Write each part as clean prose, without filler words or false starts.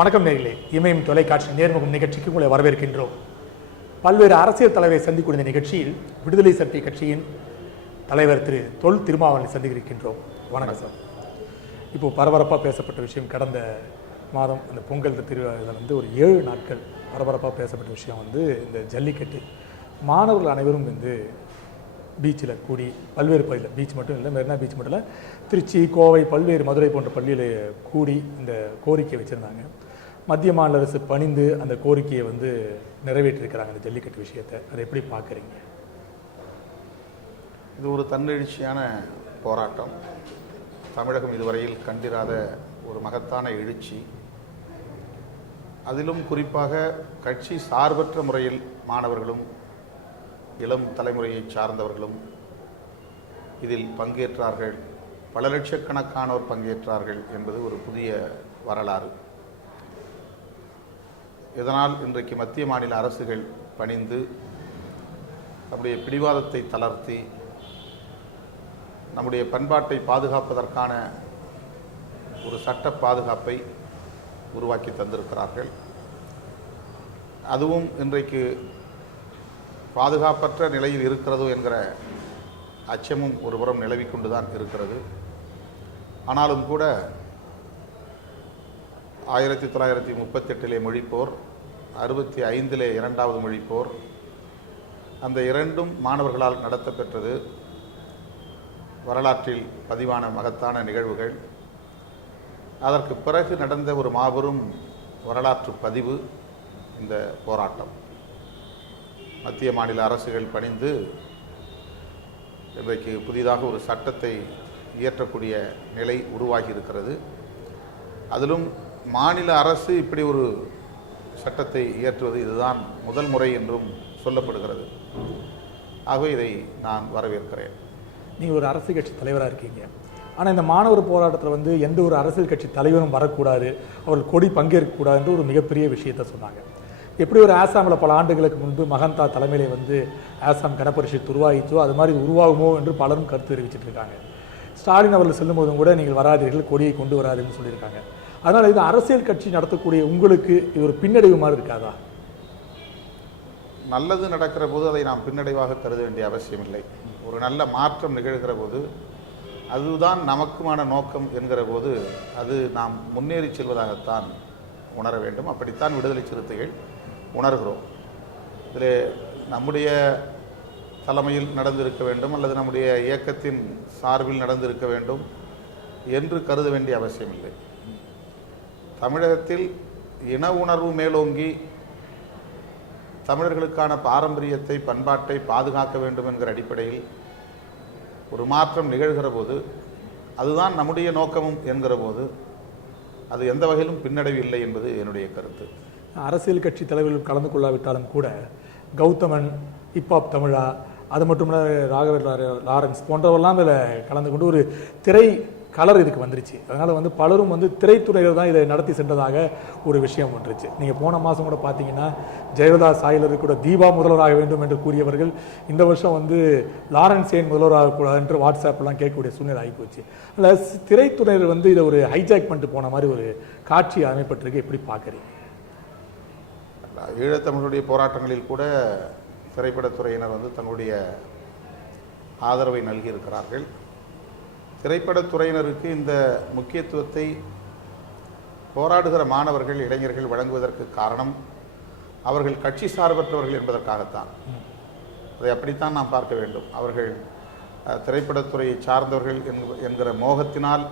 வணக்கம் நேயர்களே, இமயம் தொலைக்காட்சி நேர்முகம் நிகழ்ச்சிக்கு உங்களை வரவேற்கின்றோம். பல்வேறு அரசியல் தலைவரை சந்திக்கூடிய நிகழ்ச்சியில் விடுதலை சிறுத்தை கட்சியின் தலைவர் திரு தொல் திருமாவளவனை சந்திக்கின்றோம். வணக்கம் சார். இப்போ பரபரப்பாக பேசப்பட்ட விஷயம், கடந்த மாதம் அந்த பொங்கல் திருவிழாவில் வந்து ஒரு 7 நாட்கள் பரபரப்பாக பேசப்பட்ட விஷயம் வந்து இந்த ஜல்லிக்கட்டு. மாணவர்கள் அனைவரும் வந்து பீச்சில் கூடி பல்வேறு பள்ளியில், பீச் மட்டும் இல்லை, மெரினா பீச் மட்டும் இல்லை, திருச்சி, கோவை, பல்வேறு மதுரை போன்ற பள்ளியில் கூடி இந்த கோரிக்கையை வச்சுருந்தாங்க. மத்திய மாநில அரசு பணிந்து அந்த கோரிக்கையை வந்து நிறைவேற்றிருக்கிறாங்க, இந்த ஜல்லிக்கட்டு விஷயத்தை. அதை எப்படி பார்க்குறீங்க? இது ஒரு தன்னெழுச்சியான போராட்டம். தமிழகம் இதுவரையில் கண்டிராத ஒரு மகத்தான எழுச்சி. அதிலும் குறிப்பாக கட்சி சார்பற்ற முறையில் மாணவர்களும் இளம் தலைமுறையை சார்ந்தவர்களும் இதில் பங்கேற்றார்கள். பல லட்சக்கணக்கானோர் பங்கேற்றார்கள் என்பது ஒரு புதிய வரலாறு. இதனால் இன்றைக்கு மத்திய மாநில அரசுகள் பணிந்து நம்முடைய பிடிவாதத்தை தளர்த்தி நம்முடைய பண்பாட்டை பாதுகாப்பதற்கான ஒரு சட்ட பாதுகாப்பை உருவாக்கி தந்திருக்கிறார்கள். அதுவும் இன்றைக்கு பாதுகாப்பற்ற நிலையில் இருக்கிறதோ என்கிற அச்சமும் ஒருபுறம் நிலவிக்கொண்டுதான் இருக்கிறது. ஆனாலும் கூட 1938 மொழிப்போர், 65 இரண்டாவது மொழிப்போர், அந்த இரண்டும் மாணவர்களால் நடத்தப்பெற்றது. வரலாற்றில் பதிவான மகத்தான நிகழ்வுகள். அதற்கு பிறகு நடந்த ஒரு மாபெரும் வரலாற்று பதிவு இந்த போராட்டம். மத்திய மாநில அரசுகள் பணிந்து இன்றைக்கு புதிதாக ஒரு சட்டத்தை இயற்றக்கூடிய நிலை உருவாகி இருக்கிறது. அதிலும் மாநில அரசு இப்படி ஒரு சட்டத்தை இயற்றுவது இதுதான் முதல் முறை என்றும் சொல்லப்படுகிறது. ஆகவே இதை நான் வரவேற்கிறேன். நீங்கள் ஒரு அரசியல் கட்சி தலைவராக இருக்கீங்க. ஆனால் இந்த மாணவர் போராட்டத்தில் வந்து எந்த ஒரு அரசியல் கட்சி தலைவரும் வரக்கூடாது, அவர்கள் கொடி பங்கேற்கக்கூடாதுன்ற ஒரு மிகப்பெரிய விஷயத்தை சொன்னாங்க. எப்படி ஒரு ஆசாமில் பல ஆண்டுகளுக்கு முன்பு மகந்தா தலைமையிலே வந்து ஆசாம் கனபரிஷத் உருவாகிச்சோ அது மாதிரி உருவாகுமோ என்று பலரும் கருத்து தெரிவிச்சிட்டு இருக்காங்க. ஸ்டாலின் அவர்கள் செல்லும்போதும் கூட நீங்கள் வராதீர்கள், கொடியை கொண்டு வராதுன்னு சொல்லியிருக்காங்க. அதனால் இது அரசியல் கட்சி நடத்தக்கூடிய உங்களுக்கு இது ஒரு பின்னடைவு மாதிரி இருக்காதா? நல்லது நடக்கிற போது அதை நாம் பின்னடைவாக கருத வேண்டிய அவசியம் இல்லை. ஒரு நல்ல மாற்றம் நிகழ்கிற போது அதுதான் நமக்குமான நோக்கம் என்கிற போது அது நாம் முன்னேறி செல்வதாகத்தான் உணர வேண்டும். அப்படித்தான் விடுதலை சிறுத்தைகள் உணர்கிறோம். இதில் நம்முடைய தலைமையில் நடந்திருக்க வேண்டும் அல்லது நம்முடைய இயக்கத்தின் சார்பில் நடந்திருக்க வேண்டும் என்று கருத வேண்டிய அவசியம் இல்லை. தமிழகத்தில் இன உணர்வு மேலோங்கி தமிழர்களுக்கான பாரம்பரியத்தை, பண்பாட்டை பாதுகாக்க வேண்டும் என்கிற அடிப்படையில் ஒரு மாற்றம் நிகழ்கிற போது அதுதான் நம்முடைய நோக்கமும் என்கிற போது அது எந்த வகையிலும் பின்னடைவு இல்லை என்பது என்னுடைய கருத்து. அரசியல் கட்சி தலைவர்கள் கலந்து கொள்ளாவிட்டாலும் கூட கௌதமன், ஹிப்ஹாப் தமிழா, அது மட்டுமில்ல ராகவேந்திர லாரன்ஸ் போன்றவரெல்லாம் இதில் கலந்து கொண்டு ஒரு திரை கலர் இதுக்கு வந்துருச்சு. அதனால் வந்து பலரும் வந்து திரைத்துறையில் தான் இதை நடத்தி சென்றதாக ஒரு விஷயம் வந்துருச்சு. நீங்கள் போன மாதம் கூட பார்த்தீங்கன்னா ஜெயலலிதா சாயலருக்கு கூட தீபா முதல்வராக வேண்டும் என்று கூறியவர்கள் இந்த வருஷம் வந்து லாரன்ஸ் ஏன் முதல்வராக கூடாது என்று வாட்ஸ்அப்லாம் கேட்கக்கூடிய சூழ்நிலை ஆகிப்போச்சு. அதில் திரைத்துறையில் வந்து இதை ஒரு ஹைஜாக் பண்ணிட்டு போன மாதிரி ஒரு காட்சி அமைப்பட்டிருக்கு. எப்படி பார்க்குறீங்க? ஈழத்தமிழுடைய போராட்டங்களில் கூட திரைப்படத்துறையினர் வந்து தங்களுடைய ஆதரவை நல்கியிருக்கிறார்கள். திரைப்படத்துறையினருக்கு இந்த முக்கியத்துவத்தை போராடுகிற மாணவர்கள், இளைஞர்கள் வழங்குவதற்கு காரணம் அவர்கள் கட்சி சார்பற்றவர்கள் என்பதற்காகத்தான். அதை அப்படித்தான் நாம் பார்க்க வேண்டும். அவர்கள் திரைப்படத்துறையை சார்ந்தவர்கள் என்கிற மோகத்தினால்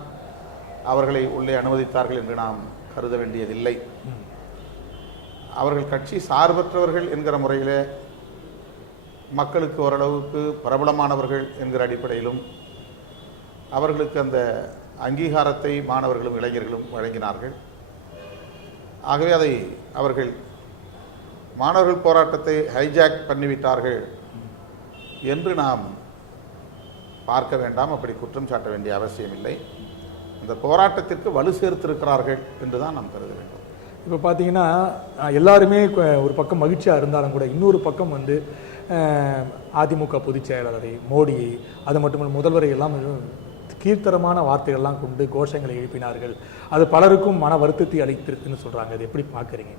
அவர்களை உள்ளே அனுமதித்தார்கள் என்று நாம் கருத வேண்டியதில்லை. அவர்கள் கட்சி சார்பற்றவர்கள் என்கிற முறையிலே மக்களுக்கு ஓரளவுக்கு பிரபலமானவர்கள் என்கிற அடிப்படையிலும் அவர்களுக்கு அந்த அங்கீகாரத்தை மாணவர்களும் இளைஞர்களும் வழங்கினார்கள். ஆகவே அதை அவர்கள் மாணவர்கள் போராட்டத்தை ஹைஜாக் பண்ணிவிட்டார்கள் என்று நாம் பார்க்க வேண்டாம். அப்படி குற்றம் சாட்ட வேண்டிய அவசியம் இல்லை. இந்த போராட்டத்திற்கு வலு சேர்த்திருக்கிறார்கள் என்று தான் நாம் கருத வேண்டும். இப்போ பார்த்தீங்கன்னா எல்லாருமே ஒரு பக்கம் மகிழ்ச்சியாக இருந்தாலும் கூட இன்னொரு பக்கம் வந்து அதிமுக பொதுச் செயலாளரை, மோடியை, அது மட்டுமல்ல முதல்வரை எல்லாம் கீழ்த்தரமான வார்த்தைகள்லாம் கொண்டு கோஷங்களை எழுப்பினார்கள். அது பலருக்கும் மன வருத்தத்தை அளித்திருக்குன்னு சொல்றாங்க. அது எப்படி பார்க்குறீங்க?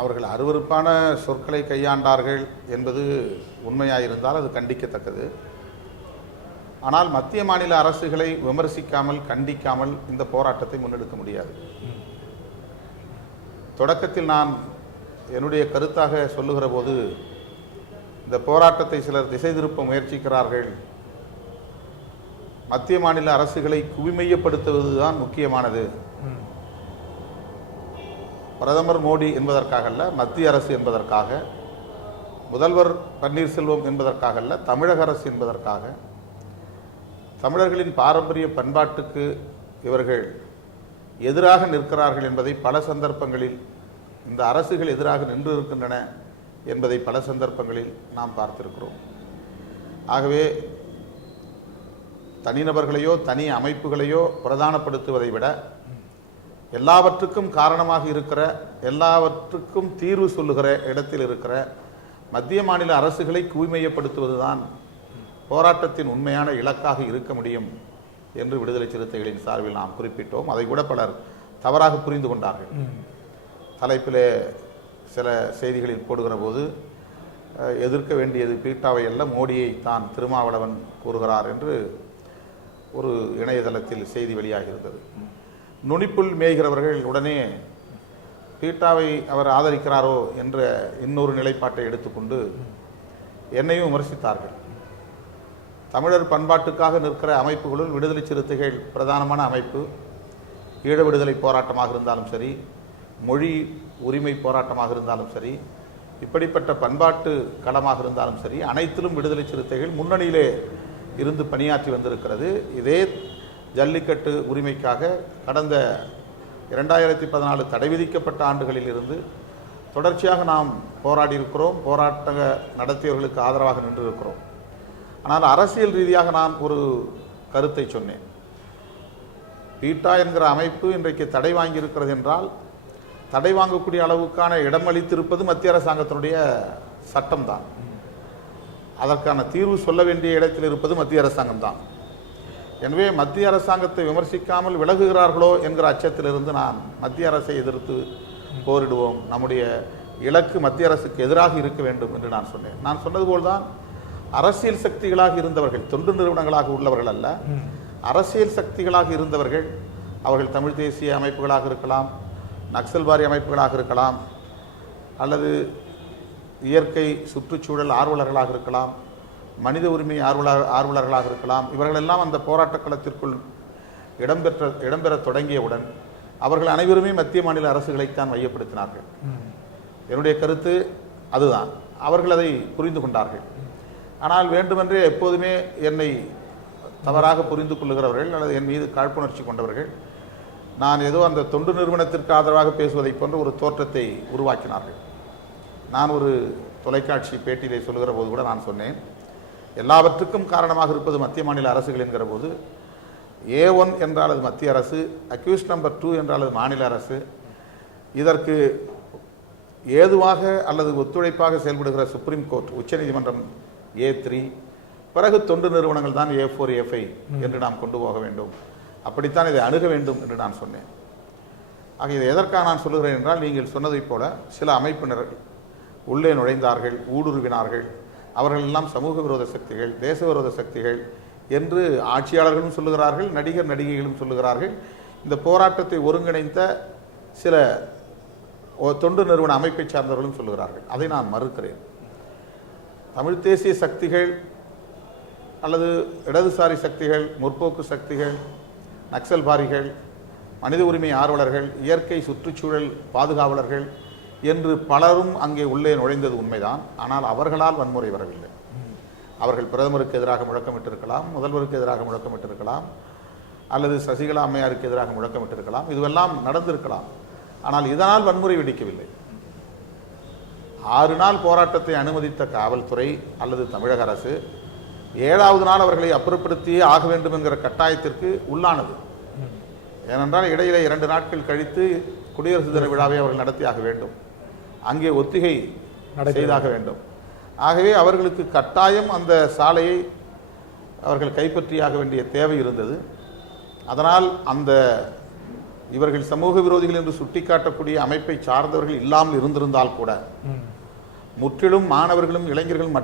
அவர்கள் அருவருப்பான சொற்களை கையாண்டார்கள் என்பது உண்மையாயிருந்தால் அது கண்டிக்கத்தக்கது. ஆனால் மத்திய மாநில அரசுகளை விமர்சிக்காமல் கண்டிக்காமல் இந்த போராட்டத்தை முன்னெடுக்க முடியாது. தொடக்கத்தில் நான் என்னுடைய கருத்தாக சொல்லுகிற போது இந்த போராட்டத்தை சிலர் திசை திருப்ப முயற்சிக்கிறார்கள், மத்திய மாநில அரசுகளை குவிமையப்படுத்துவதுதான் முக்கியமானது, பிரதமர் மோடி என்பதற்காக அல்ல, மத்திய அரசு என்பதற்காக, முதல்வர் பன்னீர்செல்வம் என்பதற்காக அல்ல, தமிழக அரசு என்பதற்காக, தமிழர்களின் பாரம்பரிய பண்பாட்டுக்கு இவர்கள் எதிராக நிற்கிறார்கள் என்பதை பல சந்தர்ப்பங்களில், இந்த அரசுகள் எதிராக நின்று இருக்கின்றன என்பதை பல சந்தர்ப்பங்களில் நாம் பார்த்திருக்கிறோம். ஆகவே தனிநபர்களையோ தனி அமைப்புகளையோ பிரதானப்படுத்துவதை விட எல்லாவற்றுக்கும் காரணமாக இருக்கிற, எல்லாவற்றுக்கும் தீர்வு சொல்லுகிற இடத்தில் இருக்கிற மத்திய மாநில அரசுகளை குவிமையப்படுத்துவதுதான் போராட்டத்தின் உண்மையான இலக்காக இருக்க முடியும் என்று விடுதலை சிறுத்தைகளின் சார்பில் நாம் குறிப்பிட்டோம். அதை கூட பலர் தவறாக புரிந்து கொண்டார்கள். தலைப்பிலே சில செய்திகளில் போடுகிற போது எதிர்க்க வேண்டியது பீட்டாவை அல்ல, மோடியை தான் திருமாவளவன் கூறுகிறார் என்று ஒரு இணையதளத்தில் செய்தி வெளியாகி இருந்தது. நுனிப்புல் மேய்கிறவர்கள் உடனே பீட்டாவை அவர் ஆதரிக்கிறாரோ என்ற இன்னொரு நிலைப்பாட்டை எடுத்துக்கொண்டு என்னையும் விமர்சித்தார்கள். தமிழர் பண்பாட்டுக்காக நிற்கிற அமைப்புகளுள் விடுதலை சிறுத்தைகள் பிரதானமான அமைப்பு. ஈழ விடுதலை போராட்டமாக இருந்தாலும் சரி, மொழி உரிமை போராட்டமாக இருந்தாலும் சரி, இப்படிப்பட்ட பண்பாட்டு களமாக இருந்தாலும் சரி, அனைத்திலும் விடுதலை சிறுத்தைகள் முன்னணியிலே இருந்து பணியாற்றி வந்திருக்கிறது. இதே ஜல்லிக்கட்டு உரிமைக்காக கடந்த 2014 தடை விதிக்கப்பட்ட ஆண்டுகளில் இருந்து தொடர்ச்சியாக நாம் போராடி இருக்கிறோம், போராட்ட நடத்தியவர்களுக்கு ஆதரவாக நின்று இருக்கிறோம். ஆனால் அரசியல் ரீதியாக நான் ஒரு கருத்தை சொன்னேன். பீட்டா என்கிற அமைப்பு இன்றைக்கு தடை வாங்கியிருக்கிறது என்றால் தடை வாங்கக்கூடிய அளவுக்கான இடம் அளித்திருப்பது மத்திய அரசாங்கத்தினுடைய சட்டம்தான். அதற்கான தீர்வு சொல்ல வேண்டிய இடத்தில் இருப்பது மத்திய அரசாங்கம் தான். எனவே மத்திய அரசாங்கத்தை விமர்சிக்காமல் விலகுகிறார்களோ என்கிற அச்சத்திலிருந்து நான் மத்திய அரசை எதிர்த்து போரிடுவோம், நம்முடைய இலக்கு மத்திய அரசுக்கு எதிராக இருக்க வேண்டும் என்று நான் சொன்னேன். நான் சொன்னது போல்தான் அரசியல் சக்திகளாக இருந்தவர்கள், தொண்டு நிறுவனங்களாக உள்ளவர்கள் அல்ல, அரசியல் சக்திகளாக இருந்தவர்கள், அவர்கள் தமிழ் தேசிய அமைப்புகளாக இருக்கலாம், நக்சல்வாரி அமைப்புகளாக இருக்கலாம், அல்லது இயற்கை சுற்றுச்சூழல் ஆர்வலர்களாக இருக்கலாம், மனித உரிமை ஆர்வலர்களாக இருக்கலாம். இவர்களெல்லாம் அந்த போராட்ட களத்திற்குள் இடம்பெற தொடங்கியவுடன் அவர்கள் அனைவருமே மத்திய மாநில அரசுகளைத்தான் மையப்படுத்தினார்கள். என்னுடைய கருத்து அதுதான். அவர்கள் அதை புரிந்து கொண்டார்கள். ஆனால் வேண்டுமென்றே எப்போதுமே என்னை தவறாக புரிந்து கொள்ளுகிறவர்கள் அல்லது என் மீது காழ்ப்புணர்ச்சி கொண்டவர்கள் நான் ஏதோ அந்த தொண்டு நிறுவனத்திற்கு ஆதரவாக பேசுவதை போன்ற ஒரு தோற்றத்தை உருவாக்கினார்கள். நான் ஒரு தொலைக்காட்சி பேட்டியிலே சொல்லுகிற போது கூட நான் சொன்னேன், எல்லாவற்றுக்கும் காரணமாக இருப்பது மத்திய மாநில அரசுகள் என்கிற போது A1 என்றால் அது மத்திய அரசு, அக்யூஸ் நம்பர் 2 என்றால் அது மாநில அரசு, இதற்கு ஏதுவாக அல்லது ஒத்துழைப்பாக செயல்படுகிற சுப்ரீம் கோர்ட் உச்சநீதிமன்றம் A3, பிறகு தொண்டு நிறுவனங்கள் தான் A4 A5 என்று நாம் கொண்டு போக வேண்டும், அப்படித்தான் இதை அணுக வேண்டும் என்று நான் சொன்னேன். ஆக இதை எதற்காக நான் சொல்லுகிறேன் என்றால், நீங்கள் சொன்னதைப் போல சில அமைப்பினர்கள் உள்ளே நுழைந்தார்கள், ஊடுருவினார்கள், அவர்கள் எல்லாம் சமூக விரோத சக்திகள், தேச விரோத சக்திகள் என்று ஆட்சியாளர்களும் சொல்லுகிறார்கள், நடிகர் நடிகைகளும் சொல்லுகிறார்கள். இந்த போராட்டத்தை ஒருங்கிணைந்த சில தொண்டு நிறுவன அமைப்பை சார்ந்தவர்களும் சொல்லுகிறார்கள். அதை நான் மறுக்கிறேன். தமிழ் தேசிய சக்திகள் அல்லது இடதுசாரி சக்திகள், முற்போக்கு சக்திகள், நக்சல்பாரிகள், மனித உரிமை ஆர்வலர்கள், இயற்கை சுற்றுச்சூழல் பாதுகாவலர்கள் என்று பலரும் அங்கே உள்ளே நுழைந்தது உண்மைதான். ஆனால் அவர்களால் வன்முறை வரவில்லை. அவர்கள் பிரதமருக்கு எதிராக முழக்கமிட்டிருக்கலாம், முதல்வருக்கு எதிராக முழக்கமிட்டிருக்கலாம், அல்லது சசிகலா அம்மையாருக்கு எதிராக முழக்கமிட்டிருக்கலாம், இதுவெல்லாம் நடந்திருக்கலாம். ஆனால் இதனால் வன்முறை வெடிக்கவில்லை. 6 நாள் போராட்டத்தை அனுமதித்த காவல்துறை அல்லது தமிழக அரசு 7வது நாள் அவர்களை அப்புறப்படுத்தியே ஆக வேண்டும் என்கிற கட்டாயத்திற்கு உள்ளானது. ஏனென்றால் இடையிலே 2 நாட்கள் கழித்து குடியரசு தின விழாவை அவர்கள் நடத்தியாக வேண்டும், அங்கே ஒத்திகை செய்தாக வேண்டும். ஆகவே அவர்களுக்கு கட்டாயம் அந்த சாலையை அவர்கள் கைப்பற்றியாக வேண்டிய தேவை இருந்தது. அதனால் இவர்கள் சமூக விரோதிகள் என்று சுட்டிக்காட்டக்கூடிய அமைப்பை சார்ந்தவர்கள் இல்லாமல் இருந்திருந்தால் கூட முற்றிலும் மாணவர்களும் இளைஞர்கள்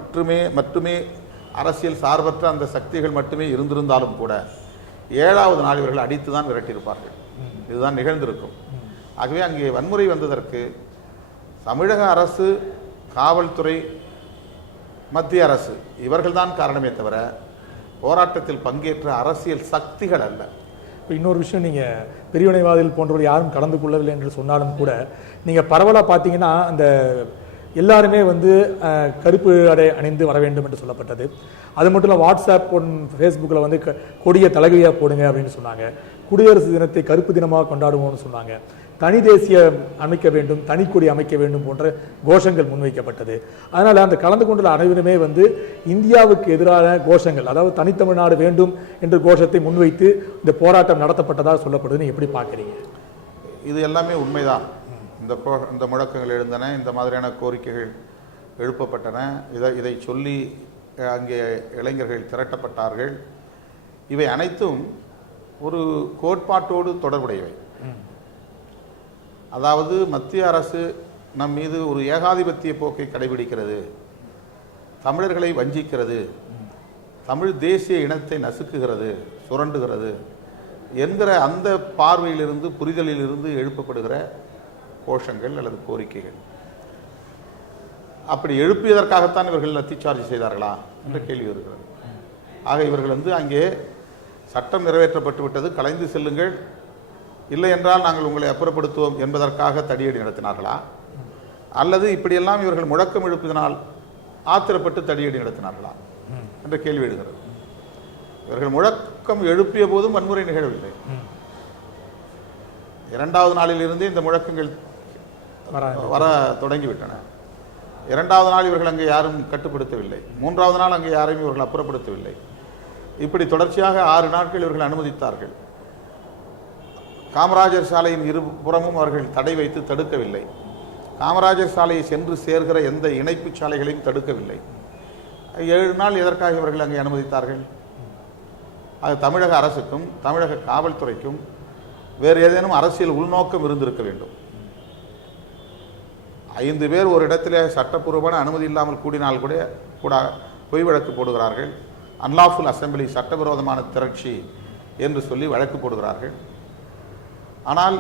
மட்டுமே அரசியல் சார்பற்ற அந்த சக்திகள் மட்டுமே இருந்திருந்தாலும் கூட 7வது நாள் இவர்கள் அடித்துதான் விரட்டியிருப்பார்கள். இதுதான் நிகழ்ந்திருக்கும். ஆகவே அங்கே வன்முறை வந்ததற்கு தமிழக அரசு, காவல்துறை, மத்திய அரசு இவர்கள்தான் காரணமே தவிர போராட்டத்தில் பங்கேற்ற அரசியல் சக்திகள் அல்ல. இன்னொரு விஷயம், நீங்கள் பெரியவனைவாதிகள் போன்றவர்கள் யாரும் கலந்து கொள்ளவில்லை என்று சொன்னாலும் கூட நீங்கள் பரவலாக பார்த்தீங்கன்னா அந்த எல்லாருமே கருப்பு அடை அணிந்து வர வேண்டும் என்று சொல்லப்பட்டது. அது மட்டும் இல்லை, வாட்ஸ்அப் ஃபேஸ்புக்கில் கொடிய தலகையாக போடுங்க அப்படின்னு சொன்னாங்க. குடியரசு தினத்தை கருப்பு தினமாக கொண்டாடுவோம்னு சொன்னாங்க. தனி தேசிய அமைக்க வேண்டும், தனி கொடி அமைக்க வேண்டும் போன்ற கோஷங்கள் முன்வைக்கப்பட்டது. அதனால் அந்த கலந்து கொண்டுள்ள அனைவருமே இந்தியாவுக்கு எதிரான கோஷங்கள், அதாவது தனித்தமிழ்நாடு வேண்டும் என்ற கோஷத்தை முன்வைத்து இந்த போராட்டம் நடத்தப்பட்டதாக சொல்லப்படுதுன்னு எப்படி பார்க்குறீங்க? இது எல்லாமே உண்மைதான். இந்த முழக்கங்கள் எழுந்தன, இந்த மாதிரியான கோரிக்கைகள் எழுப்பப்பட்டன. இதை சொல்லி அங்கே இளைஞர்கள் திரட்டப்பட்டார்கள். இவை அனைத்தும் ஒரு கோட்பாட்டோடு தொடர்புடையவை. அதாவது மத்திய அரசு நம் மீது ஒரு ஏகாதிபத்திய போக்கை கடைபிடிக்கிறது, தமிழர்களை வஞ்சிக்கிறது, தமிழ் தேசிய இனத்தை நசுக்குகிறது, சுரண்டுகிறது என்கிற அந்த பார்வையிலிருந்து, புரிதலிலிருந்து எழுப்பப்படுகிற கோஷங்கள் அல்லது கோரிக்கைகள். அப்படி எழுப்பியதற்காகத்தான் இவர்கள் லத்திச்சார்ஜ் செய்தார்களா என்ற கேள்வி வருகிறது. ஆக இவர்கள் அங்கே சட்டம் நிறைவேற்றப்பட்டு விட்டது, கலைந்து செல்லுங்கள், இல்லை என்றால் நாங்கள் உங்களை அப்புறப்படுத்துவோம் என்பதற்காக தடியடி நடத்தினார்களா, அல்லது இப்படியெல்லாம் இவர்கள் முழக்கம் எழுப்பதினால் ஆத்திரப்பட்டு தடியடி நடத்தினார்களா என்ற கேள்வி எழுகிறது. இவர்கள் முழக்கம் எழுப்பிய போதும் வன்முறை நிகழவில்லை. 2வது நாளில் இருந்தே இந்த முழக்கங்கள் வர தொடங்கிவிட்டன. 2வது நாள் இவர்கள் அங்கே யாரும் கட்டுப்படுத்தவில்லை. 3வது நாள் அங்கே யாரையும் இவர்கள் அப்புறப்படுத்தவில்லை. இப்படி தொடர்ச்சியாக 6 நாட்கள் இவர்கள் அனுமதித்தார்கள். காமராஜர் சாலையின் இருபுறமும் அவர்கள் தடை வைத்து தடுக்கவில்லை. காமராஜர் சாலையை சென்று சேர்கிற எந்த இணைப்பு சாலைகளையும் தடுக்கவில்லை. 7 நாள் எதற்காக இவர்கள் அங்கே அனுமதித்தார்கள்? அது தமிழக அரசுக்கும் தமிழக காவல்துறைக்கும் வேறு ஏதேனும் அரசியல் உள்நோக்கம் இருந்திருக்க வேண்டும். 5 பேர் ஒரு இடத்திலே சட்டப்பூர்வமான அனுமதி இல்லாமல் கூடினால் கூட பொய் வழக்கு போடுகிறார்கள். அன்லாஃபுல் அசம்பிளி, சட்டவிரோதமான திரட்சி என்று சொல்லி வழக்கு போடுகிறார்கள். ஆனால்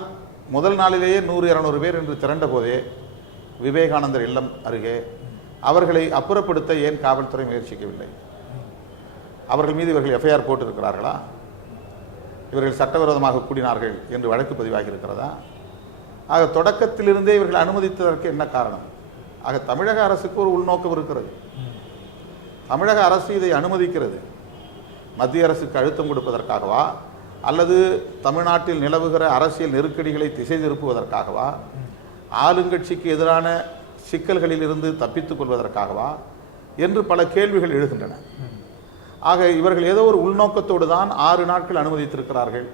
முதல் நாளிலேயே 100-200 பேர் என்று திரண்ட போதே விவேகானந்தர் இல்லம் அருகே அவர்களை அப்புறப்படுத்த ஏன் காவல்துறை முயற்சிக்கவில்லை? அவர்கள் மீது இவர்கள் எஃப்ஐஆர் போட்டிருக்கிறார்களா? இவர்கள் சட்டவிரோதமாக கூடினார்கள் என்று வழக்கு பதிவாகி இருக்கிறதா? ஆக தொடக்கத்திலிருந்தே இவர்கள் அனுமதித்ததற்கு என்ன காரணம்? ஆக தமிழக அரசுக்கு ஒரு உள்நோக்கம் இருக்கிறது. தமிழக அரசு இதை அனுமதிக்கிறது மத்திய அரசுக்கு அழுத்தம் கொடுப்பதற்காகவா, அல்லது தமிழ்நாட்டில் நிலவுகிற அரசியல் நெருக்கடிகளை திசை திருப்புவதற்காகவா, ஆளுங்கட்சிக்கு எதிரான சிக்கல்களில் இருந்து தப்பித்துக் கொள்வதற்காகவா என்று பல கேள்விகள் எழுகின்றன. ஆக இவர்கள் ஏதோ ஒரு உள்நோக்கத்தோடு தான் 6 நாட்கள் அனுமதித்திருக்கிறார்கள்.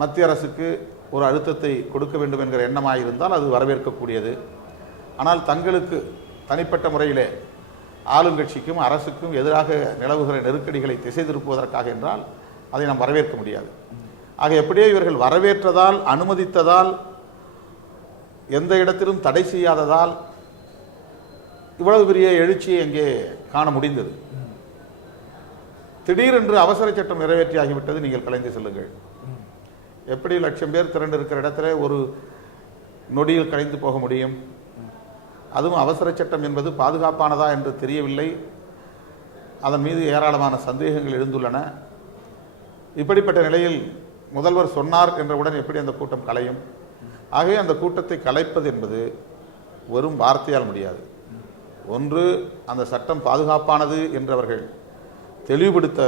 மத்திய அரசுக்கு ஒரு அழுத்தத்தை கொடுக்க வேண்டும் என்கிற எண்ணமாயிருந்தால் அது வரவேற்கக்கூடியது. ஆனால் தங்களுக்கு தனிப்பட்ட முறையிலே ஆளுங்கட்சிக்கும் அரசுக்கும் எதிராக நிலவுகிற நெருக்கடிகளை திசை திருப்புவதற்காக என்றால் அதை நாம் வரவேற்க முடியாது. ஆக எப்படியோ இவர்கள் வரவேற்றதால், அனுமதித்ததால், எந்த இடத்திலும் தடை செய்யாததால் இவ்வளவு பெரிய எழுச்சியை அங்கே காண முடிந்தது. திடீரென்று அவசர சட்டம் நிறைவேற்றியாகிவிட்டது, நீங்கள் கலைந்து செல்லுங்கள். எப்படி 1,00,000 பேர் திரண்டு இருக்கிற இடத்துல ஒரு நொடியில் கலைந்து போக முடியும்? அதுவும் அவசர சட்டம் என்பது பாதுகாப்பானதா என்று தெரியவில்லை. அதன் மீது ஏராளமான சந்தேகங்கள் எழுந்துள்ளன. இப்படிப்பட்ட நிலையில் முதல்வர் சொன்னார் என்றவுடன் எப்படி அந்த கூட்டம் கலையும்? ஆகவே அந்த கூட்டத்தை கலைப்பது என்பது வெறும் வார்த்தையால் முடியாது. ஒன்று, அந்த சட்டம் பாதுகாப்பானது என்றவர்கள் தெளிவுபடுத்த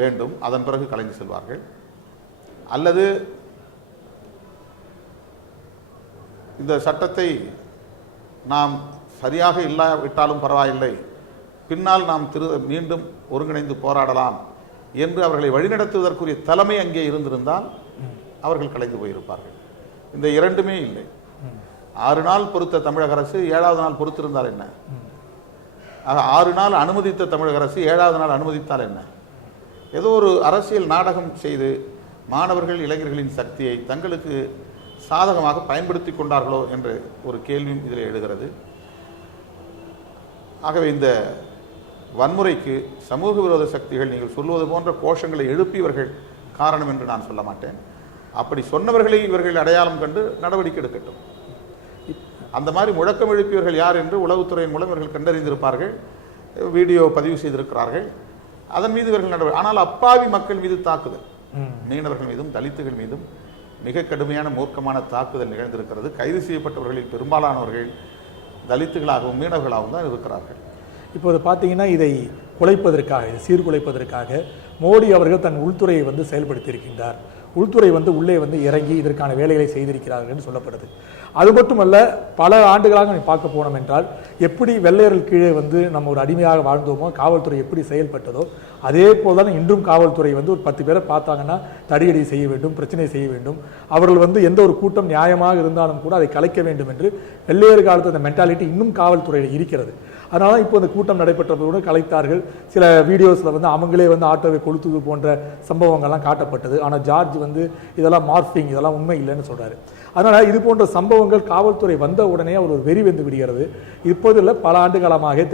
வேண்டும், அதன் பிறகு கலைந்து செல்வார்கள். அல்லது இந்த சட்டத்தை நாம் சரியாக இல்லாவிட்டாலும் பரவாயில்லை, பின்னால் நாம் மீண்டும் ஒருங்கிணைந்து போராடலாம் என்று அவர்களை வழிநடத்துவதற்குரிய தலைமை அங்கே இருந்திருந்தால் அவர்கள் கலைந்து போயிருப்பார்கள். இந்த இரண்டுமே இல்லை. 6 நாள் பொறுத்த தமிழக அரசு 7வது நாள் பொறுத்திருந்தால் என்ன? 6 நாள் அனுமதித்த தமிழக அரசு 7வது நாள் அனுமதித்தால் என்ன? ஏதோ ஒரு அரசியல் நாடகம் செய்து மாணவர்கள் இளைஞர்களின் சக்தியை தங்களுக்கு சாதகமாக பயன்படுத்தி கொண்டார்களோ என்ற ஒரு கேள்வியும் இதில் எழுகிறது. ஆகவே இந்த வன்முறைக்கு சமூக விரோத சக்திகள் நீங்கள் சொல்வது போன்ற கோஷங்களை எழுப்பியவர்கள் காரணம் என்று நான் சொல்ல மாட்டேன். அப்படி சொன்னவர்களை இவர்கள் அடையாளம் கண்டு நடவடிக்கை எடுக்கட்டும். அந்த மாதிரி முழக்கம் எழுப்பியவர்கள் யார் என்று உளவுத்துறையின் மூலம் இவர்கள் கண்டறிந்திருப்பார்கள், வீடியோ பதிவு செய்திருக்கிறார்கள். அதன் மீது இவர்கள் நடவடிக்கை. ஆனால் அப்பாவி மக்கள் மீது தாக்குதல், மீனவர்கள் மீதும் தலித்துகள் மீதும் மிக கடுமையான மூர்க்கமான தாக்குதல் நிகழ்ந்திருக்கிறது. கைது செய்யப்பட்டவர்களில் பெரும்பாலானவர்கள் தலித்துகளாகவும் மீனவர்களாகவும் தான் இருக்கிறார்கள். இப்போது பார்த்தீங்கன்னா இதை குலைப்பதற்காக, சீர்குலைப்பதற்காக மோடி அவர்கள் தன் உள்துறையை செயல்படுத்தி இருக்கின்றார். உள்துறை உள்ளே இறங்கி இதற்கான வேலைகளை செய்திருக்கிறார்கள் என்று சொல்லப்படுது. அது மட்டுமல்ல, பல ஆண்டுகளாக நீ பார்க்க போனோம் என்றால் எப்படி வெள்ளையர்கள் கீழே நம்ம ஒரு அடிமையாக வாழ்ந்தோமோ, காவல்துறை எப்படி செயல்பட்டதோ அதே போல்தான் இன்றும் காவல்துறை ஒரு 10 பேரை பார்த்தாங்கன்னா தடியடி செய்ய வேண்டும், பிரச்சனை செய்ய வேண்டும். அவர்கள் எந்த ஒரு கூட்டம் நியாயமாக இருந்தாலும் கூட அதை கலைக்க வேண்டும் என்று வெள்ளையர் காலத்து அந்த மென்டாலிட்டி இன்னும் காவல்துறையில் இருக்கிறது. அதனால இப்போ இந்த கூட்டம் நடைபெற்றதோடு கலைத்தார்கள். சில வீடியோஸில் அவங்களே ஆட்டோவை கொளுத்துது போன்ற சம்பவங்கள்லாம் காட்டப்பட்டது. ஆனால் ஜார்ஜ் இதெல்லாம் மார்பிங், இதெல்லாம் உண்மை இல்லைன்னு சொல்றாரு. அதனால இது போன்ற சம்பவங்கள் காவல்துறை வந்த உடனே அவர் ஒரு வெறி வந்து விடுகிறது. இப்போது இல்லை, பல ஆண்டு காலமாக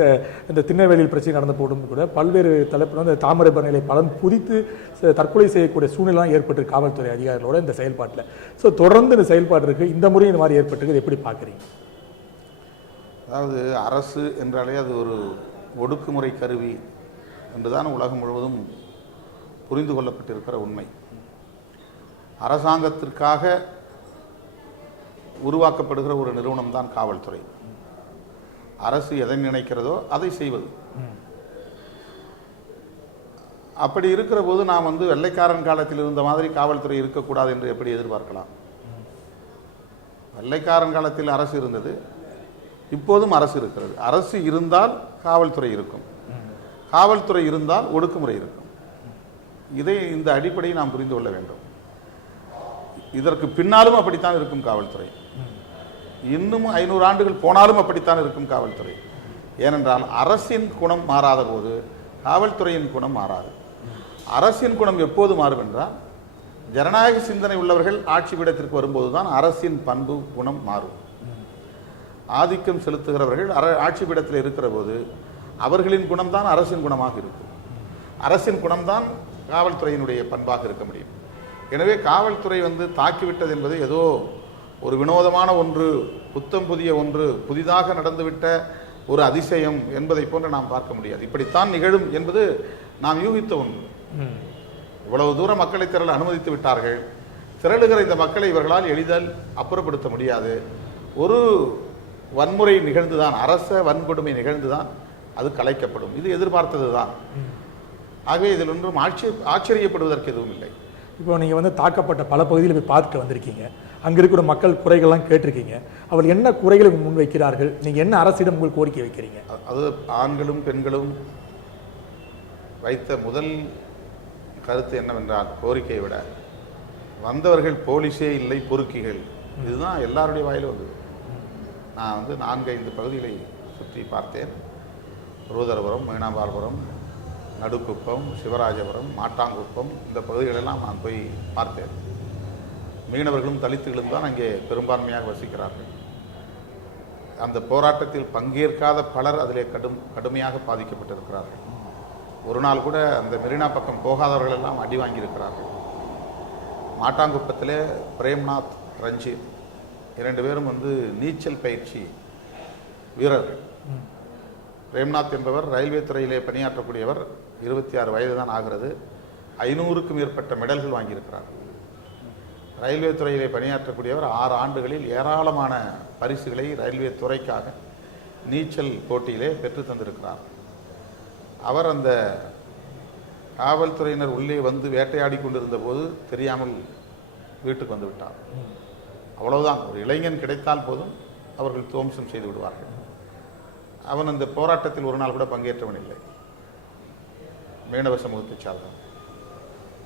இந்த திண்ணவேலியில் பிரச்சனை நடந்த போடும் கூட பல்வேறு தலைப்பில் தாமிரபரணிகளை பலன் புதித்து தற்கொலை செய்யக்கூடிய சூழ்நிலை ஏற்பட்டு காவல்துறை அதிகாரிகளோட இந்த செயல்பாட்டில். ஸோ தொடர்ந்து இந்த செயல்பாடு இருக்கு. இந்த முறை இந்த மாதிரி ஏற்பட்டிருக்கு, எப்படி பார்க்குறீங்க? அதாவது அரசு என்றாலே அது ஒரு ஒடுக்குமுறை கருவி என்றுதான் உலகம் முழுவதும் புரிந்து கொள்ளப்பட்டிருக்கிற உண்மை. அரசாங்கத்திற்காக உருவாக்கப்படுகிற ஒரு நிறுவனம் தான் காவல்துறை. அரசு எதை நினைக்கிறதோ அதை செய்வது. அப்படி இருக்கிற போது நாம் வெள்ளைக்காரன் காலத்தில் இருந்த மாதிரி காவல்துறை இருக்கக்கூடாது என்று எப்படி எதிர்பார்க்கலாம்? வெள்ளைக்காரன் காலத்தில் அரசு இருந்தது, இப்போதும் அரசு இருக்கிறது. அரசு இருந்தால் காவல்துறை இருக்கும், காவல்துறை இருந்தால் ஒடுக்குமுறை இருக்கும். இந்த அடிப்படையை நாம் புரிந்து கொள்ள வேண்டும். இதற்கு பின்னாலும் அப்படித்தான் இருக்கும் காவல்துறை. இன்னும் 500 ஆண்டுகள் போனாலும் அப்படித்தான் இருக்கும் காவல்துறை. ஏனென்றால் அரசின் குணம் மாறாத போது காவல்துறையின் குணம் மாறாது. அரசின் குணம் எப்போது மாறும் என்றால், ஜனநாயக சிந்தனை உள்ளவர்கள் ஆட்சி பீடத்திற்கு வரும்போதுதான் அரசின் பண்பு குணம் மாறும். ஆதிக்கம் செலுத்துகிறவர்கள் ஆட்சி பீடத்தில் இருக்கிற போது அவர்களின் குணம்தான் அரசின் குணமாக இருக்கும். அரசின் குணம்தான் காவல்துறையினுடைய பண்பாக இருக்க முடியும். எனவே காவல்துறை தாக்கிவிட்டது என்பது ஏதோ ஒரு வினோதமான ஒன்று, புத்தம் புதிய ஒன்று, புதிதாக நடந்துவிட்ட ஒரு அதிசயம் என்பதை போன்று நாம் பார்க்க முடியாது. இப்படித்தான் நிகழும் என்பது நாம் யூகித்த ஒன்று. இவ்வளவு தூரம் மக்களை திரள அனுமதித்து விட்டார்கள். திரளுகிற இந்த மக்களை இவர்களால் எளிதால் அப்புறப்படுத்த முடியாது. ஒரு வன்முறை நிகழ்ந்துதான், அரச வன்கொடுமை நிகழ்ந்துதான் அது கலைக்கப்படும். இது எதிர்பார்த்தது தான். ஆகவே இதில் ஒன்றும் ஆச்சரியப்படுவதற்கு எதுவும் இல்லை. இப்போ நீங்கள் தாக்கப்பட்ட பல பகுதியில் போய் பார்க்க வந்திருக்கீங்க, அங்கே இருக்கிற மக்கள் குறைகள்லாம் கேட்டிருக்கீங்க. அவர் என்ன குறைகளை முன்வைக்கிறார்கள்? நீங்கள் என்ன அரசிடம் உங்கள் கோரிக்கை வைக்கிறீங்க? அது ஆண்களும் பெண்களும் வைத்த முதல் கருத்து என்னவென்றால், கோரிக்கையை விட வந்தவர்கள் போலீஸே இல்லை, பொறுக்கிகள். இதுதான் எல்லாருடைய வாயிலும் வந்தது. நான் 4-5 பகுதிகளை சுற்றி பார்த்தேன். ரூதரபுரம், மீனாம்பாள்புரம், நடுக்குப்பம், சிவராஜபுரம், மாட்டாங்குப்பம், இந்த பகுதிகளெல்லாம் நான் போய் பார்த்தேன். மீனவர்களும் தலித்துகளும் தான் அங்கே பெரும்பான்மையாக வசிக்கிறார்கள். அந்த போராட்டத்தில் பங்கேற்காத பலர் அதிலே கடுமையாக பாதிக்கப்பட்டிருக்கிறார்கள். ஒரு நாள் கூட அந்த மெரினா பக்கம் போகாதவர்கள் எல்லாம் அடி வாங்கியிருக்கிறார்கள். மாட்டாங்குப்பத்திலே பிரேம்நாத், ரஞ்சித் 2 பேரும் நீச்சல் பயிற்சி வீரர்கள். பிரேம்நாத் என்பவர் ரயில்வே துறையிலே பணியாற்றக்கூடியவர். 26 வயது தான் ஆகிறது. 500க்கும் மேற்பட்ட மெடல்கள் வாங்கியிருக்கிறார். ரயில்வே துறையிலே பணியாற்றக்கூடியவர் 6 ஆண்டுகளில் ஏராளமான பரிசுகளை ரயில்வே துறைக்காக நீச்சல் போட்டியிலே பெற்று தந்திருக்கிறார். அவர் அந்த காவல்துறையினர் உள்ளே வேட்டையாடி கொண்டிருந்த போது தெரியாமல் வீட்டுக்கு வந்து விட்டார். அவ்வளவுதான். ஒரு இளைஞன் கிடைத்தால் போதும் அவர்கள் துவம்சம் செய்து விடுவார்கள். அவன் அந்த போராட்டத்தில் ஒரு நாள் கூட பங்கேற்றவன் இல்லை. மீனவ சமூகத்தை சார்ந்தவன்.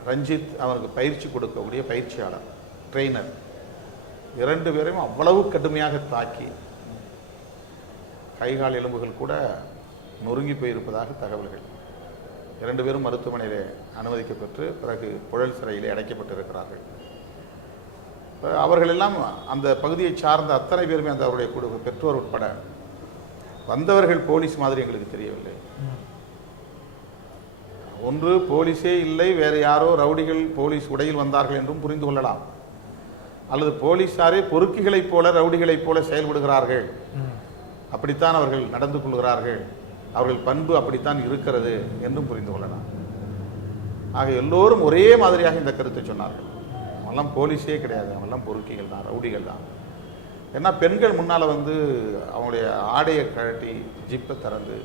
ரஞ்சித் அவனுக்கு பயிற்சி கொடுக்கக்கூடிய பயிற்சியாளர், ட்ரெயினர். 2 பேரையும் அவ்வளவு கடுமையாக தாக்கி கைகால் எலும்புகள் கூட நொறுங்கி போயிருப்பதாக தகவல்கள். 2 பேரும் மருத்துவமனையிலே அனுமதிக்கப்பட்டு பிறகு புழல் சிறையிலே அடைக்கப்பட்டிருக்கிறார்கள். அவர்கள் எல்லாம் அந்த பகுதியை சார்ந்த அத்தனை பேருமே அந்த அவருடைய பெற்றோர் உட்பட வந்தவர்கள் போலீஸ் மாதிரி எங்களுக்கு தெரியவில்லை. ஒன்று போலீஸே இல்லை, வேறு யாரோ ரவுடிகள் போலீஸ் உடையில் வந்தார்கள் என்றும் புரிந்து கொள்ளலாம். அல்லது போலீஸாரே பொறுக்கிகளைப் போல ரவுடிகளைப் போல செயல்படுகிறார்கள், அப்படித்தான் அவர்கள் நடந்து கொள்கிறார்கள், அவர்கள் பண்பு அப்படித்தான் இருக்கிறது என்றும் புரிந்து கொள்ளலாம். ஆக எல்லோரும் ஒரே மாதிரியாக இந்த கருத்தை சொன்னார்கள். அவெல்லாம் போலீஸே கிடையாது, அவெல்லாம் பொறுக்கிகள் தான், ரவுடிகள் தான். ஏன்னா பெண்கள் முன்னால் வந்து அவங்களுடைய ஆடையை கழட்டி ஜிப்பை திறந்து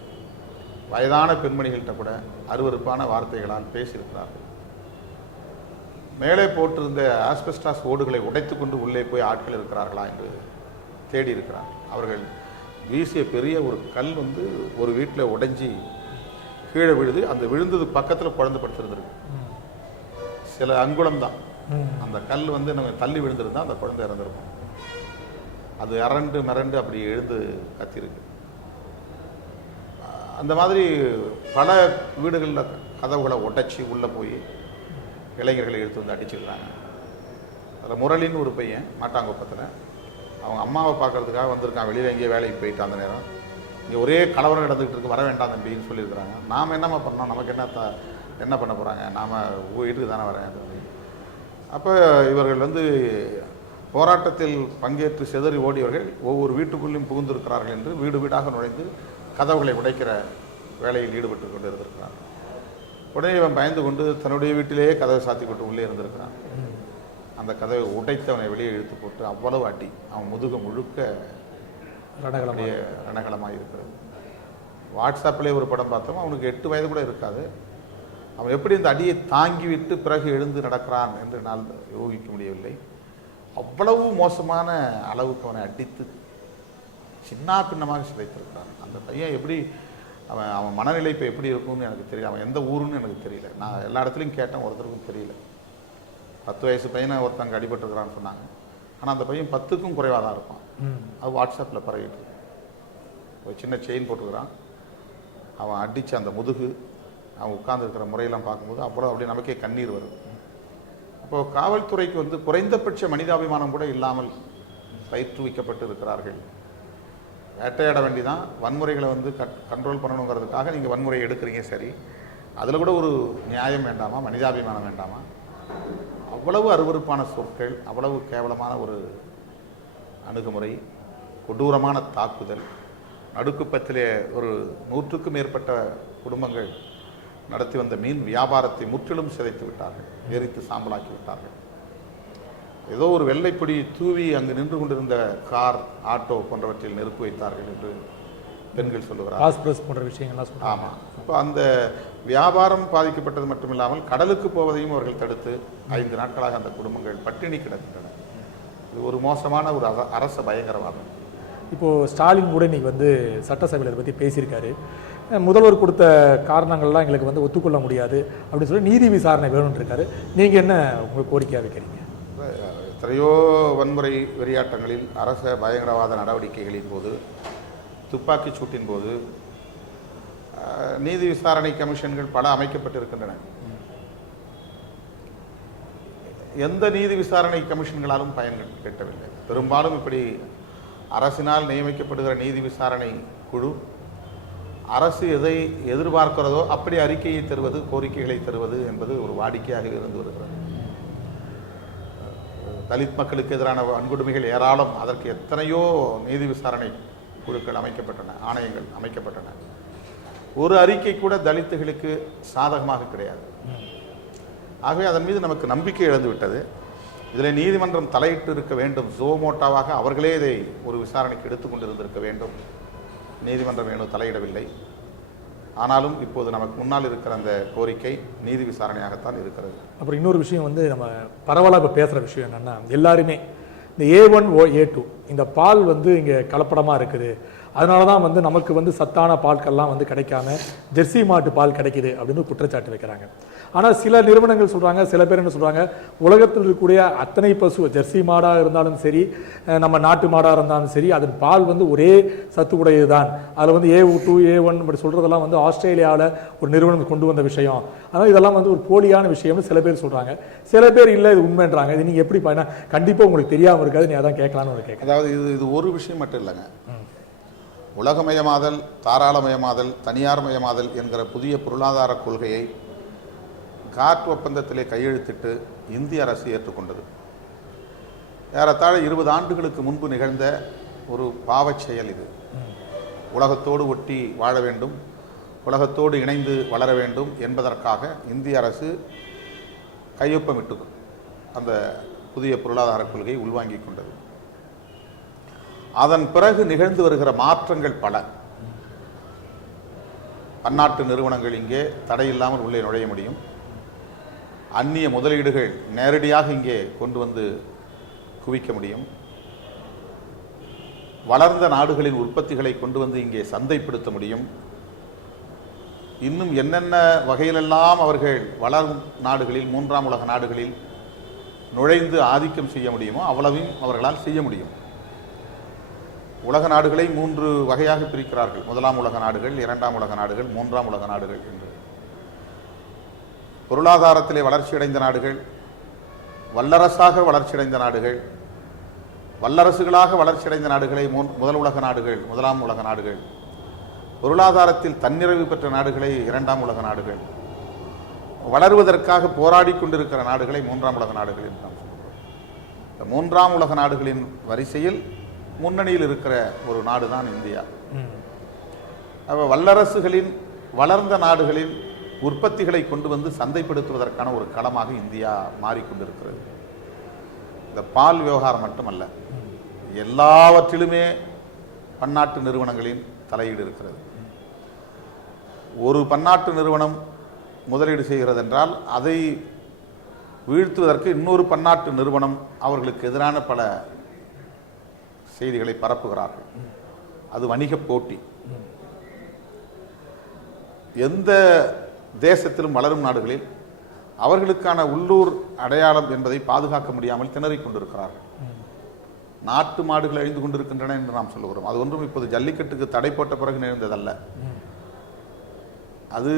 வயதான பெண்மணிகள்கிட்ட கூட அருவருப்பான வார்த்தைகளால் பேசியிருக்கிறார்கள். மேலே போட்டிருந்த ஆஸ்பெஸ்டாஸ் ஓடுகளை உடைத்து கொண்டு உள்ளே போய் ஆட்கள் இருக்கிறார்களா என்று தேடி இருக்கிறார்கள். அவர்கள் வீசிய பெரிய ஒரு கல் வந்து ஒரு வீட்டில் உடைஞ்சி கீழே விழுது. அந்த விழுந்தது பக்கத்தில் குழந்தை படுத்திருந்திருக்கு. சில அங்குலம் தான் அந்த கல் வந்து நம்ம தள்ளி விழுந்திருந்தா அந்த குழந்தை இறந்துருக்கும். அது அரண்டு மிரண்டு அப்படி எழுந்து கத்திருக்கு. அந்த மாதிரி பல வீடுகளில் கதவுகளை உடைச்சி உள்ளே போய் இளைஞர்களை எடுத்து வந்து அடிச்சிருக்கிறாங்க. அதில் முரளின்னு ஒரு பையன் மாட்டாங்குப்பத்தில் அவங்க அம்மாவை பார்க்கறதுக்காக வந்திருக்கான். வெளியில் எங்கேயோ வேலைக்கு போயிட்டு அந்த நேரம் இங்கே ஒரே கலவரம் நடந்துகிட்டு இருக்கு, வர வேண்டாம் தம்பின்னு சொல்லியிருக்கிறாங்க. நாம் என்னம்மா பண்ணோம், நமக்கு என்ன பண்ண போகிறாங்க, நாம் வீட்டுக்கு தானே வரேன். அப்போ இவர்கள் வந்து போராட்டத்தில் பங்கேற்று சிதறி ஓடியவர்கள் ஒவ்வொரு வீட்டுக்குள்ளேயும் புகுந்திருக்கிறார்கள் என்று வீடு வீடாக நுழைந்து கதவுகளை உடைக்கிற வேலையில் ஈடுபட்டு கொண்டு இருந்திருக்கிறார். உடனே இவன் பயந்து கொண்டு தன்னுடைய வீட்டிலேயே கதவை சாத்தி கொண்டு உள்ளே இருந்திருக்கிறான். அந்த கதவை உடைத்து அவனை வெளியே இழுத்து போட்டு அவ்வளவு அடி, அவன் முதுக முழுக்க ரணகலமாக இருக்கிறது. வாட்ஸ்அப்பிலே ஒரு படம் பார்த்தோம், அவனுக்கு 8 வயது கூட இருக்காது. அவன் எப்படி இந்த அடியை தாங்கி விட்டு பிறகு எழுந்து நடக்கிறான் என்று நான் யூகிக்க முடியவில்லை. அவ்வளவு மோசமான அளவுக்கு அவனை அடித்து சின்ன பின்னமாக சிதைத்திருக்கிறான். அந்த பையன் எப்படி அவன் மனநிலை இப்போ எப்படி இருக்கும்னு எனக்கு தெரியல. அவன் எந்த ஊருன்னு எனக்கு தெரியல. நான் எல்லா இடத்துலையும் கேட்டேன், ஒருத்தருக்கும் தெரியல. 10 வயசு பையனை ஒருத்தங்க அடிபட்டுருக்கிறான்னு சொன்னாங்க. ஆனால் அந்த பையன் 10க்கும் குறைவாக தான் இருப்பான். அது வாட்ஸ்அப்பில் பரவிட்டு ஒரு சின்ன செயின் போட்டுக்கிறான். அவன் அடித்த அந்த முதுகு, அவன் உட்கார்ந்துருக்கிற முறையெல்லாம் பார்க்கும்போது அவ்வளோ அப்படியே நமக்கே கண்ணீர் வரும். அப்போது காவல்துறைக்கு வந்து குறைந்தபட்ச மனிதாபிமானம் கூட இல்லாமல் பயிற்றுவிக்கப்பட்டு இருக்கிறார்கள். வேட்டையாட வேண்டிதான், வன்முறைகளை வந்து கண்ட்ரோல் பண்ணணுங்கிறதுக்காக நீங்கள் வன்முறை எடுக்கிறீங்க, சரி, அதில் கூட ஒரு நியாயம் வேண்டாமா, மனிதாபிமானம் வேண்டாமா? அவ்வளவு அருவருப்பான சொற்கள், அவ்வளவு கேவலமான ஒரு அணுகுமுறை, கொடூரமான தாக்குதல். நடுக்குப்பத்திலே ஒரு 100க்கும் மேற்பட்ட குடும்பங்கள் நடத்தி வந்த மீன் வியாபாரத்தை முற்றிலும் சிதைத்து விட்டார்கள், எரித்து சாம்பலாக்கி விட்டார்கள். ஏதோ ஒரு வெள்ளைப்பொடி தூவி அங்கு நின்று கொண்டிருந்த கார், ஆட்டோ போன்றவற்றில் நெருப்பு வைத்தார்கள் என்று பெண்கள் சொல்லுகிறார்கள். ஆமாம். இப்போ அந்த வியாபாரம் பாதிக்கப்பட்டது மட்டுமில்லாமல் கடலுக்கு போவதையும் அவர்கள் தடுத்து 5 நாட்களாக அந்த குடும்பங்கள் பட்டினி கிடக்கின்றன. இது ஒரு மோசமான ஒரு அரச பயங்கரவாதம். இப்போது ஸ்டாலின் கூட இன்னைக்கு வந்து சட்டசபையில் இதை பற்றி பேசியிருக்காரு. முதல்வர் கொடுத்த காரணங்கள்லாம் எங்களுக்கு வந்து ஒத்துக்கொள்ள முடியாது அப்படின்னு சொல்லி நீதி விசாரணை வேணும்னு இருக்காரு. நீங்கள் என்ன உங்களுக்கு கோரிக்கையாக வைக்கிறீங்க? எத்தனையோ வன்முறை வெறியாட்டங்களில் அரச பயங்கரவாத நடவடிக்கைகளின் போது, துப்பாக்கிச் சூட்டின் போது நீதி விசாரணை கமிஷன்கள் பல அமைக்கப்பட்டிருக்கின்றன. எந்த நீதி விசாரணை கமிஷன்களாலும் பயன் கிட்டவில்லை. பெரும்பாலும் இப்படி அரசினால் நியமிக்கப்படுகிற நீதி விசாரணை குழு அரசு எதை எதிர்பார்க்கிறதோ அப்படி அறிக்கையை தருவது, கோரிக்கைகளை தருவது என்பது ஒரு வாடிக்கையாக இருந்து வருகிறது. தலித் மக்களுக்கு எதிரான வன்கொடுமைகள் ஏராளம். அதற்கு எத்தனையோ நீதி விசாரணை குழுக்கள் அமைக்கப்பட்டன, ஆணையங்கள் அமைக்கப்பட்டன. ஒரு அறிக்கை கூட தலித்துகளுக்கு சாதகமாக கிடையாது. ஆகவே அதன் மீது நமக்கு நம்பிக்கை இழந்து விட்டது. இதில் நீதிமன்றம் தலையிட்டு இருக்க வேண்டும். ஜோமோட்டாவாக அவர்களே இதை ஒரு விசாரணைக்கு எடுத்துக்கொண்டிருந்திருக்க வேண்டும். நீதிமன்றம் ஏனோ தலையிடவில்லை. ஆனாலும் இப்போது நமக்கு முன்னால் இருக்கிற அந்த கோரிக்கை நீதி விசாரணையாகத்தான் இருக்கிறது. அப்புறம் இன்னொரு விஷயம் வந்து நம்ம பரவலாக இப்போ பேசுகிற விஷயம் என்னென்னா, எல்லாருமே இந்த A1 A2 இந்த பால் வந்து இங்கே கலப்படமாக இருக்குது, அதனால தான் வந்து நமக்கு வந்து சத்தான பால்கள்லாம் வந்து கிடைக்காம ஜெர்சி மாட்டு பால் கிடைக்குது அப்படின்னு ஒரு குற்றச்சாட்டு வைக்கிறாங்க. ஆனால் சில நிறுவனங்கள் சொல்கிறாங்க, சில பேர் என்ன சொல்கிறாங்க, உலகத்தில் இருக்கக்கூடிய அத்தனை பசு ஜெர்சி மாடாக இருந்தாலும் சரி, நம்ம நாட்டு மாடாக இருந்தாலும் சரி, அதன் பால் வந்து ஒரே சத்து உடையது தான். அதில் வந்து A2 A1 அப்படி சொல்கிறதெல்லாம் வந்து ஆஸ்திரேலியாவில் ஒரு நிறுவனம் கொண்டு வந்த விஷயம். அதனால் இதெல்லாம் வந்து ஒரு போலியான விஷயம்னு சில பேர் சொல்கிறாங்க. சில பேர் இல்லை இது உண்மைன்றாங்க. இது நீங்கள் எப்படி பண்ணால் கண்டிப்பாக உங்களுக்கு தெரியாமல் இருக்காது, நீ அதான் கேட்கலான்னு ஒரு கேட்க. அதாவது இது ஒரு விஷயம் மட்டும் இல்லைங்க. உலகமயமாதல், தாராளமயமாதல், தனியார்மயமாதல் என்கிற புதிய பொருளாதார கொள்கையை காற்று ஒப்பந்தத்திலே கையெழுத்திட்டு இந்திய அரசு ஏற்றுக்கொண்டது. ஏறத்தாழ 20 ஆண்டுகளுக்கு முன்பு நிகழ்ந்த ஒரு பாவச் செயல் இது. உலகத்தோடு ஒட்டி வாழ வேண்டும், உலகத்தோடு இணைந்து வளர வேண்டும் என்பதற்காக இந்திய அரசு கையொப்பமிட்டது. அந்த புதிய பொருளாதார கொள்கையை உள்வாங்கிக் கொண்டது. அதன் பிறகு நிகழ்ந்து வருகிற மாற்றங்கள் பல. பன்னாட்டு நிறுவனங்கள் இங்கே தடையில்லாமல் உள்ளே நுழைய முடியும். அந்நிய முதலீடுகள் நேரடியாக இங்கே கொண்டு வந்து குவிக்க முடியும். வளர்ந்த நாடுகளின் உற்பத்திகளை கொண்டு வந்து இங்கே சந்தைப்படுத்த முடியும். இன்னும் என்னென்ன வகையிலெல்லாம் அவர்கள் வளரும் நாடுகளில், 3ஆம் உலக நாடுகளில் நுழைந்து ஆதிக்கம் செய்ய முடியுமோ அவ்வளவையும் அவர்களால் செய்ய முடியும். உலக நாடுகளை 3 வகையாக பிரிக்கிறார்கள். 1ஆம் உலக நாடுகள், 2ஆம் உலக நாடுகள், 3ஆம் உலக நாடுகள் என்று. பொருளாதாரத்திலே வளர்ச்சியடைந்த நாடுகள், வல்லரசாக வளர்ச்சியடைந்த நாடுகள், வல்லரசுகளாக வளர்ச்சியடைந்த நாடுகளை முதல் உலக நாடுகள், 1ஆம் உலக நாடுகள், பொருளாதாரத்தில் தன்னிறைவு பெற்ற நாடுகளை 2ஆம் உலக நாடுகள், வளருவதற்காக போராடி கொண்டிருக்கிற நாடுகளை 3ஆம் உலக நாடுகள் என்று நாம் சொல்கிறோம். இந்த 3ஆம் உலக நாடுகளின் வரிசையில் முன்னணியில் இருக்கிற ஒரு நாடு தான் இந்தியா. வல்லரசுகளின், வளர்ந்த நாடுகளின் உற்பத்திகளை கொண்டு வந்து சந்தைப்படுத்துவதற்கான ஒரு களமாக இந்தியா மாறிக்கொண்டிருக்கிறது. இந்த பால் விவகாரம் மட்டுமல்ல, எல்லாவற்றிலுமே பன்னாட்டு நிறுவனங்களின் தலையீடு இருக்கிறது. ஒரு பன்னாட்டு நிறுவனம் முதலீடு செய்கிறது என்றால் அதை வீழ்த்துவதற்கு இன்னொரு பன்னாட்டு நிறுவனம் அவர்களுக்கு எதிரான பல செய்திகளை பரப்புகிறார்கள். அது வணிக போட்டி. எந்த தேசத்திலும் வளரும் நாடுகளில் அவர்களுக்கான உள்ளூர் அடையாளம் என்பதை பாதுகாக்க முடியாமல் திணறிக் கொண்டிருக்கிறார்கள். நாட்டு மாடுகள் அழிந்து கொண்டிருக்கின்றன என்று நாம் சொல்லுகிறோம். அது ஒன்றும் இப்போது ஜல்லிக்கட்டுக்கு தடை போட்ட பிறகு நிகழ்ந்ததல்ல. அது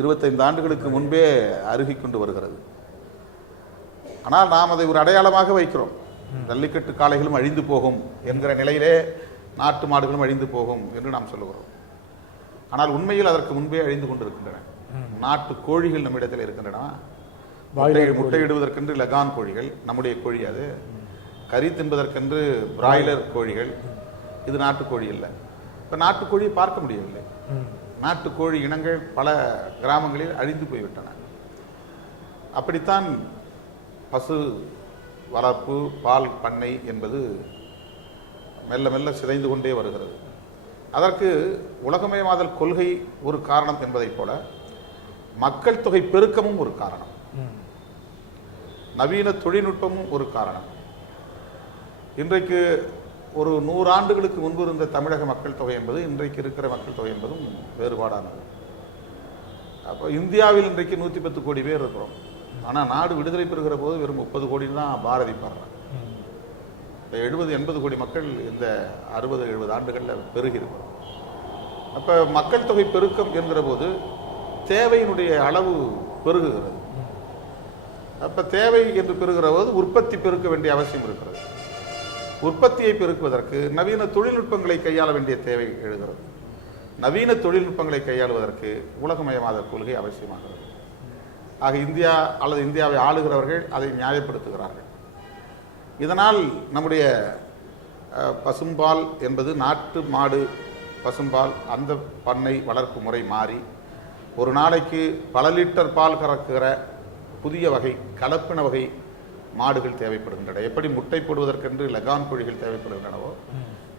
25 ஆண்டுகளுக்கு முன்பே அருகிக் கொண்டு வருகிறது. ஆனால் நாம் அதை ஒரு அடையாளமாக வைக்கிறோம். ஜல்லிக்கட்டு காளைகளும் அழிந்து போகும் என்கிற நிலையிலே நாட்டு மாடுகளும் அழிந்து போகும் என்று நாம் சொல்லுகிறோம். ஆனால் உண்மையில் அதற்கு முன்பே அழிந்து கொண்டிருக்கின்றன. நாட்டு கோழிகள் நம்மிடத்தில் இருக்கின்றன. முட்டையிடுவதற்கென்று லகான் கோழிகள், நம்முடைய கோழி அது. கறி தின்பதற்கென்று பிராய்லர் கோழிகள், இது நாட்டுக்கோழி இல்லை. இப்போ நாட்டுக்கோழியை பார்க்க முடியவில்லை. நாட்டுக்கோழி இனங்கள் பல கிராமங்களில் அழிந்து போய்விட்டன. அப்படித்தான் பசு வளர்ப்பு, பால் பண்ணை என்பது மெல்ல மெல்ல சிதைந்து கொண்டே வருகிறது. அதற்கு உலகமயமாதல் கொள்கை ஒரு காரணம் என்பதைப் போல மக்கள் தொகை பெருக்கமும் ஒரு காரணம், நவீன தொழில்நுட்பமும் ஒரு காரணம். இன்றைக்கு ஒரு 100 ஆண்டுகளுக்கு முன்பு இருந்த தமிழக மக்கள் தொகை என்பது இன்றைக்கு இருக்கிற மக்கள் தொகை என்பதும் வேறுபாடானது. அப்போ இந்தியாவில் இன்றைக்கு 110 கோடி பேர் இருக்கிறோம். ஆனால் நாடு விடுதலை பெறுகிற போது வெறும் 30 கோடி தான் பாரதி பாடுறாங்க. 70-80 கோடி மக்கள் இந்த 60-70 ஆண்டுகளில் பெருகி இருக்கிறோம். அப்போ மக்கள் தொகை பெருக்கம் என்கிற போது தேவையினுடைய அளவு பெருகுகிறது. அப்போ தேவை என்று பெறுகிற போது உற்பத்தி பெருக்க வேண்டிய அவசியம் இருக்கிறது. உற்பத்தியை பெருக்குவதற்கு நவீன தொழில்நுட்பங்களை கையாள வேண்டிய தேவை எழுகிறது. நவீன தொழில்நுட்பங்களை கையாளுவதற்கு உலகமயமாதல் கொள்கை அவசியமாகிறது. ஆக இந்தியா அல்லது இந்தியாவை ஆளுகிறவர்கள் அதை நியாயப்படுத்துகிறார்கள். இதனால் நம்முடைய பசும்பால் என்பது நாட்டு மாடு பசும்பால் அந்த பண்ணை வளர்ப்பு முறை மாறி ஒரு நாளைக்கு பல லிட்டர் பால் கறக்கிற புதிய வகை கலப்பின வகை மாடுகள் தேவைப்படுகின்றன. எப்படி முட்டை போடுவதற்கென்று லகான் கோழிகள் தேவைப்படுகின்றனவோ,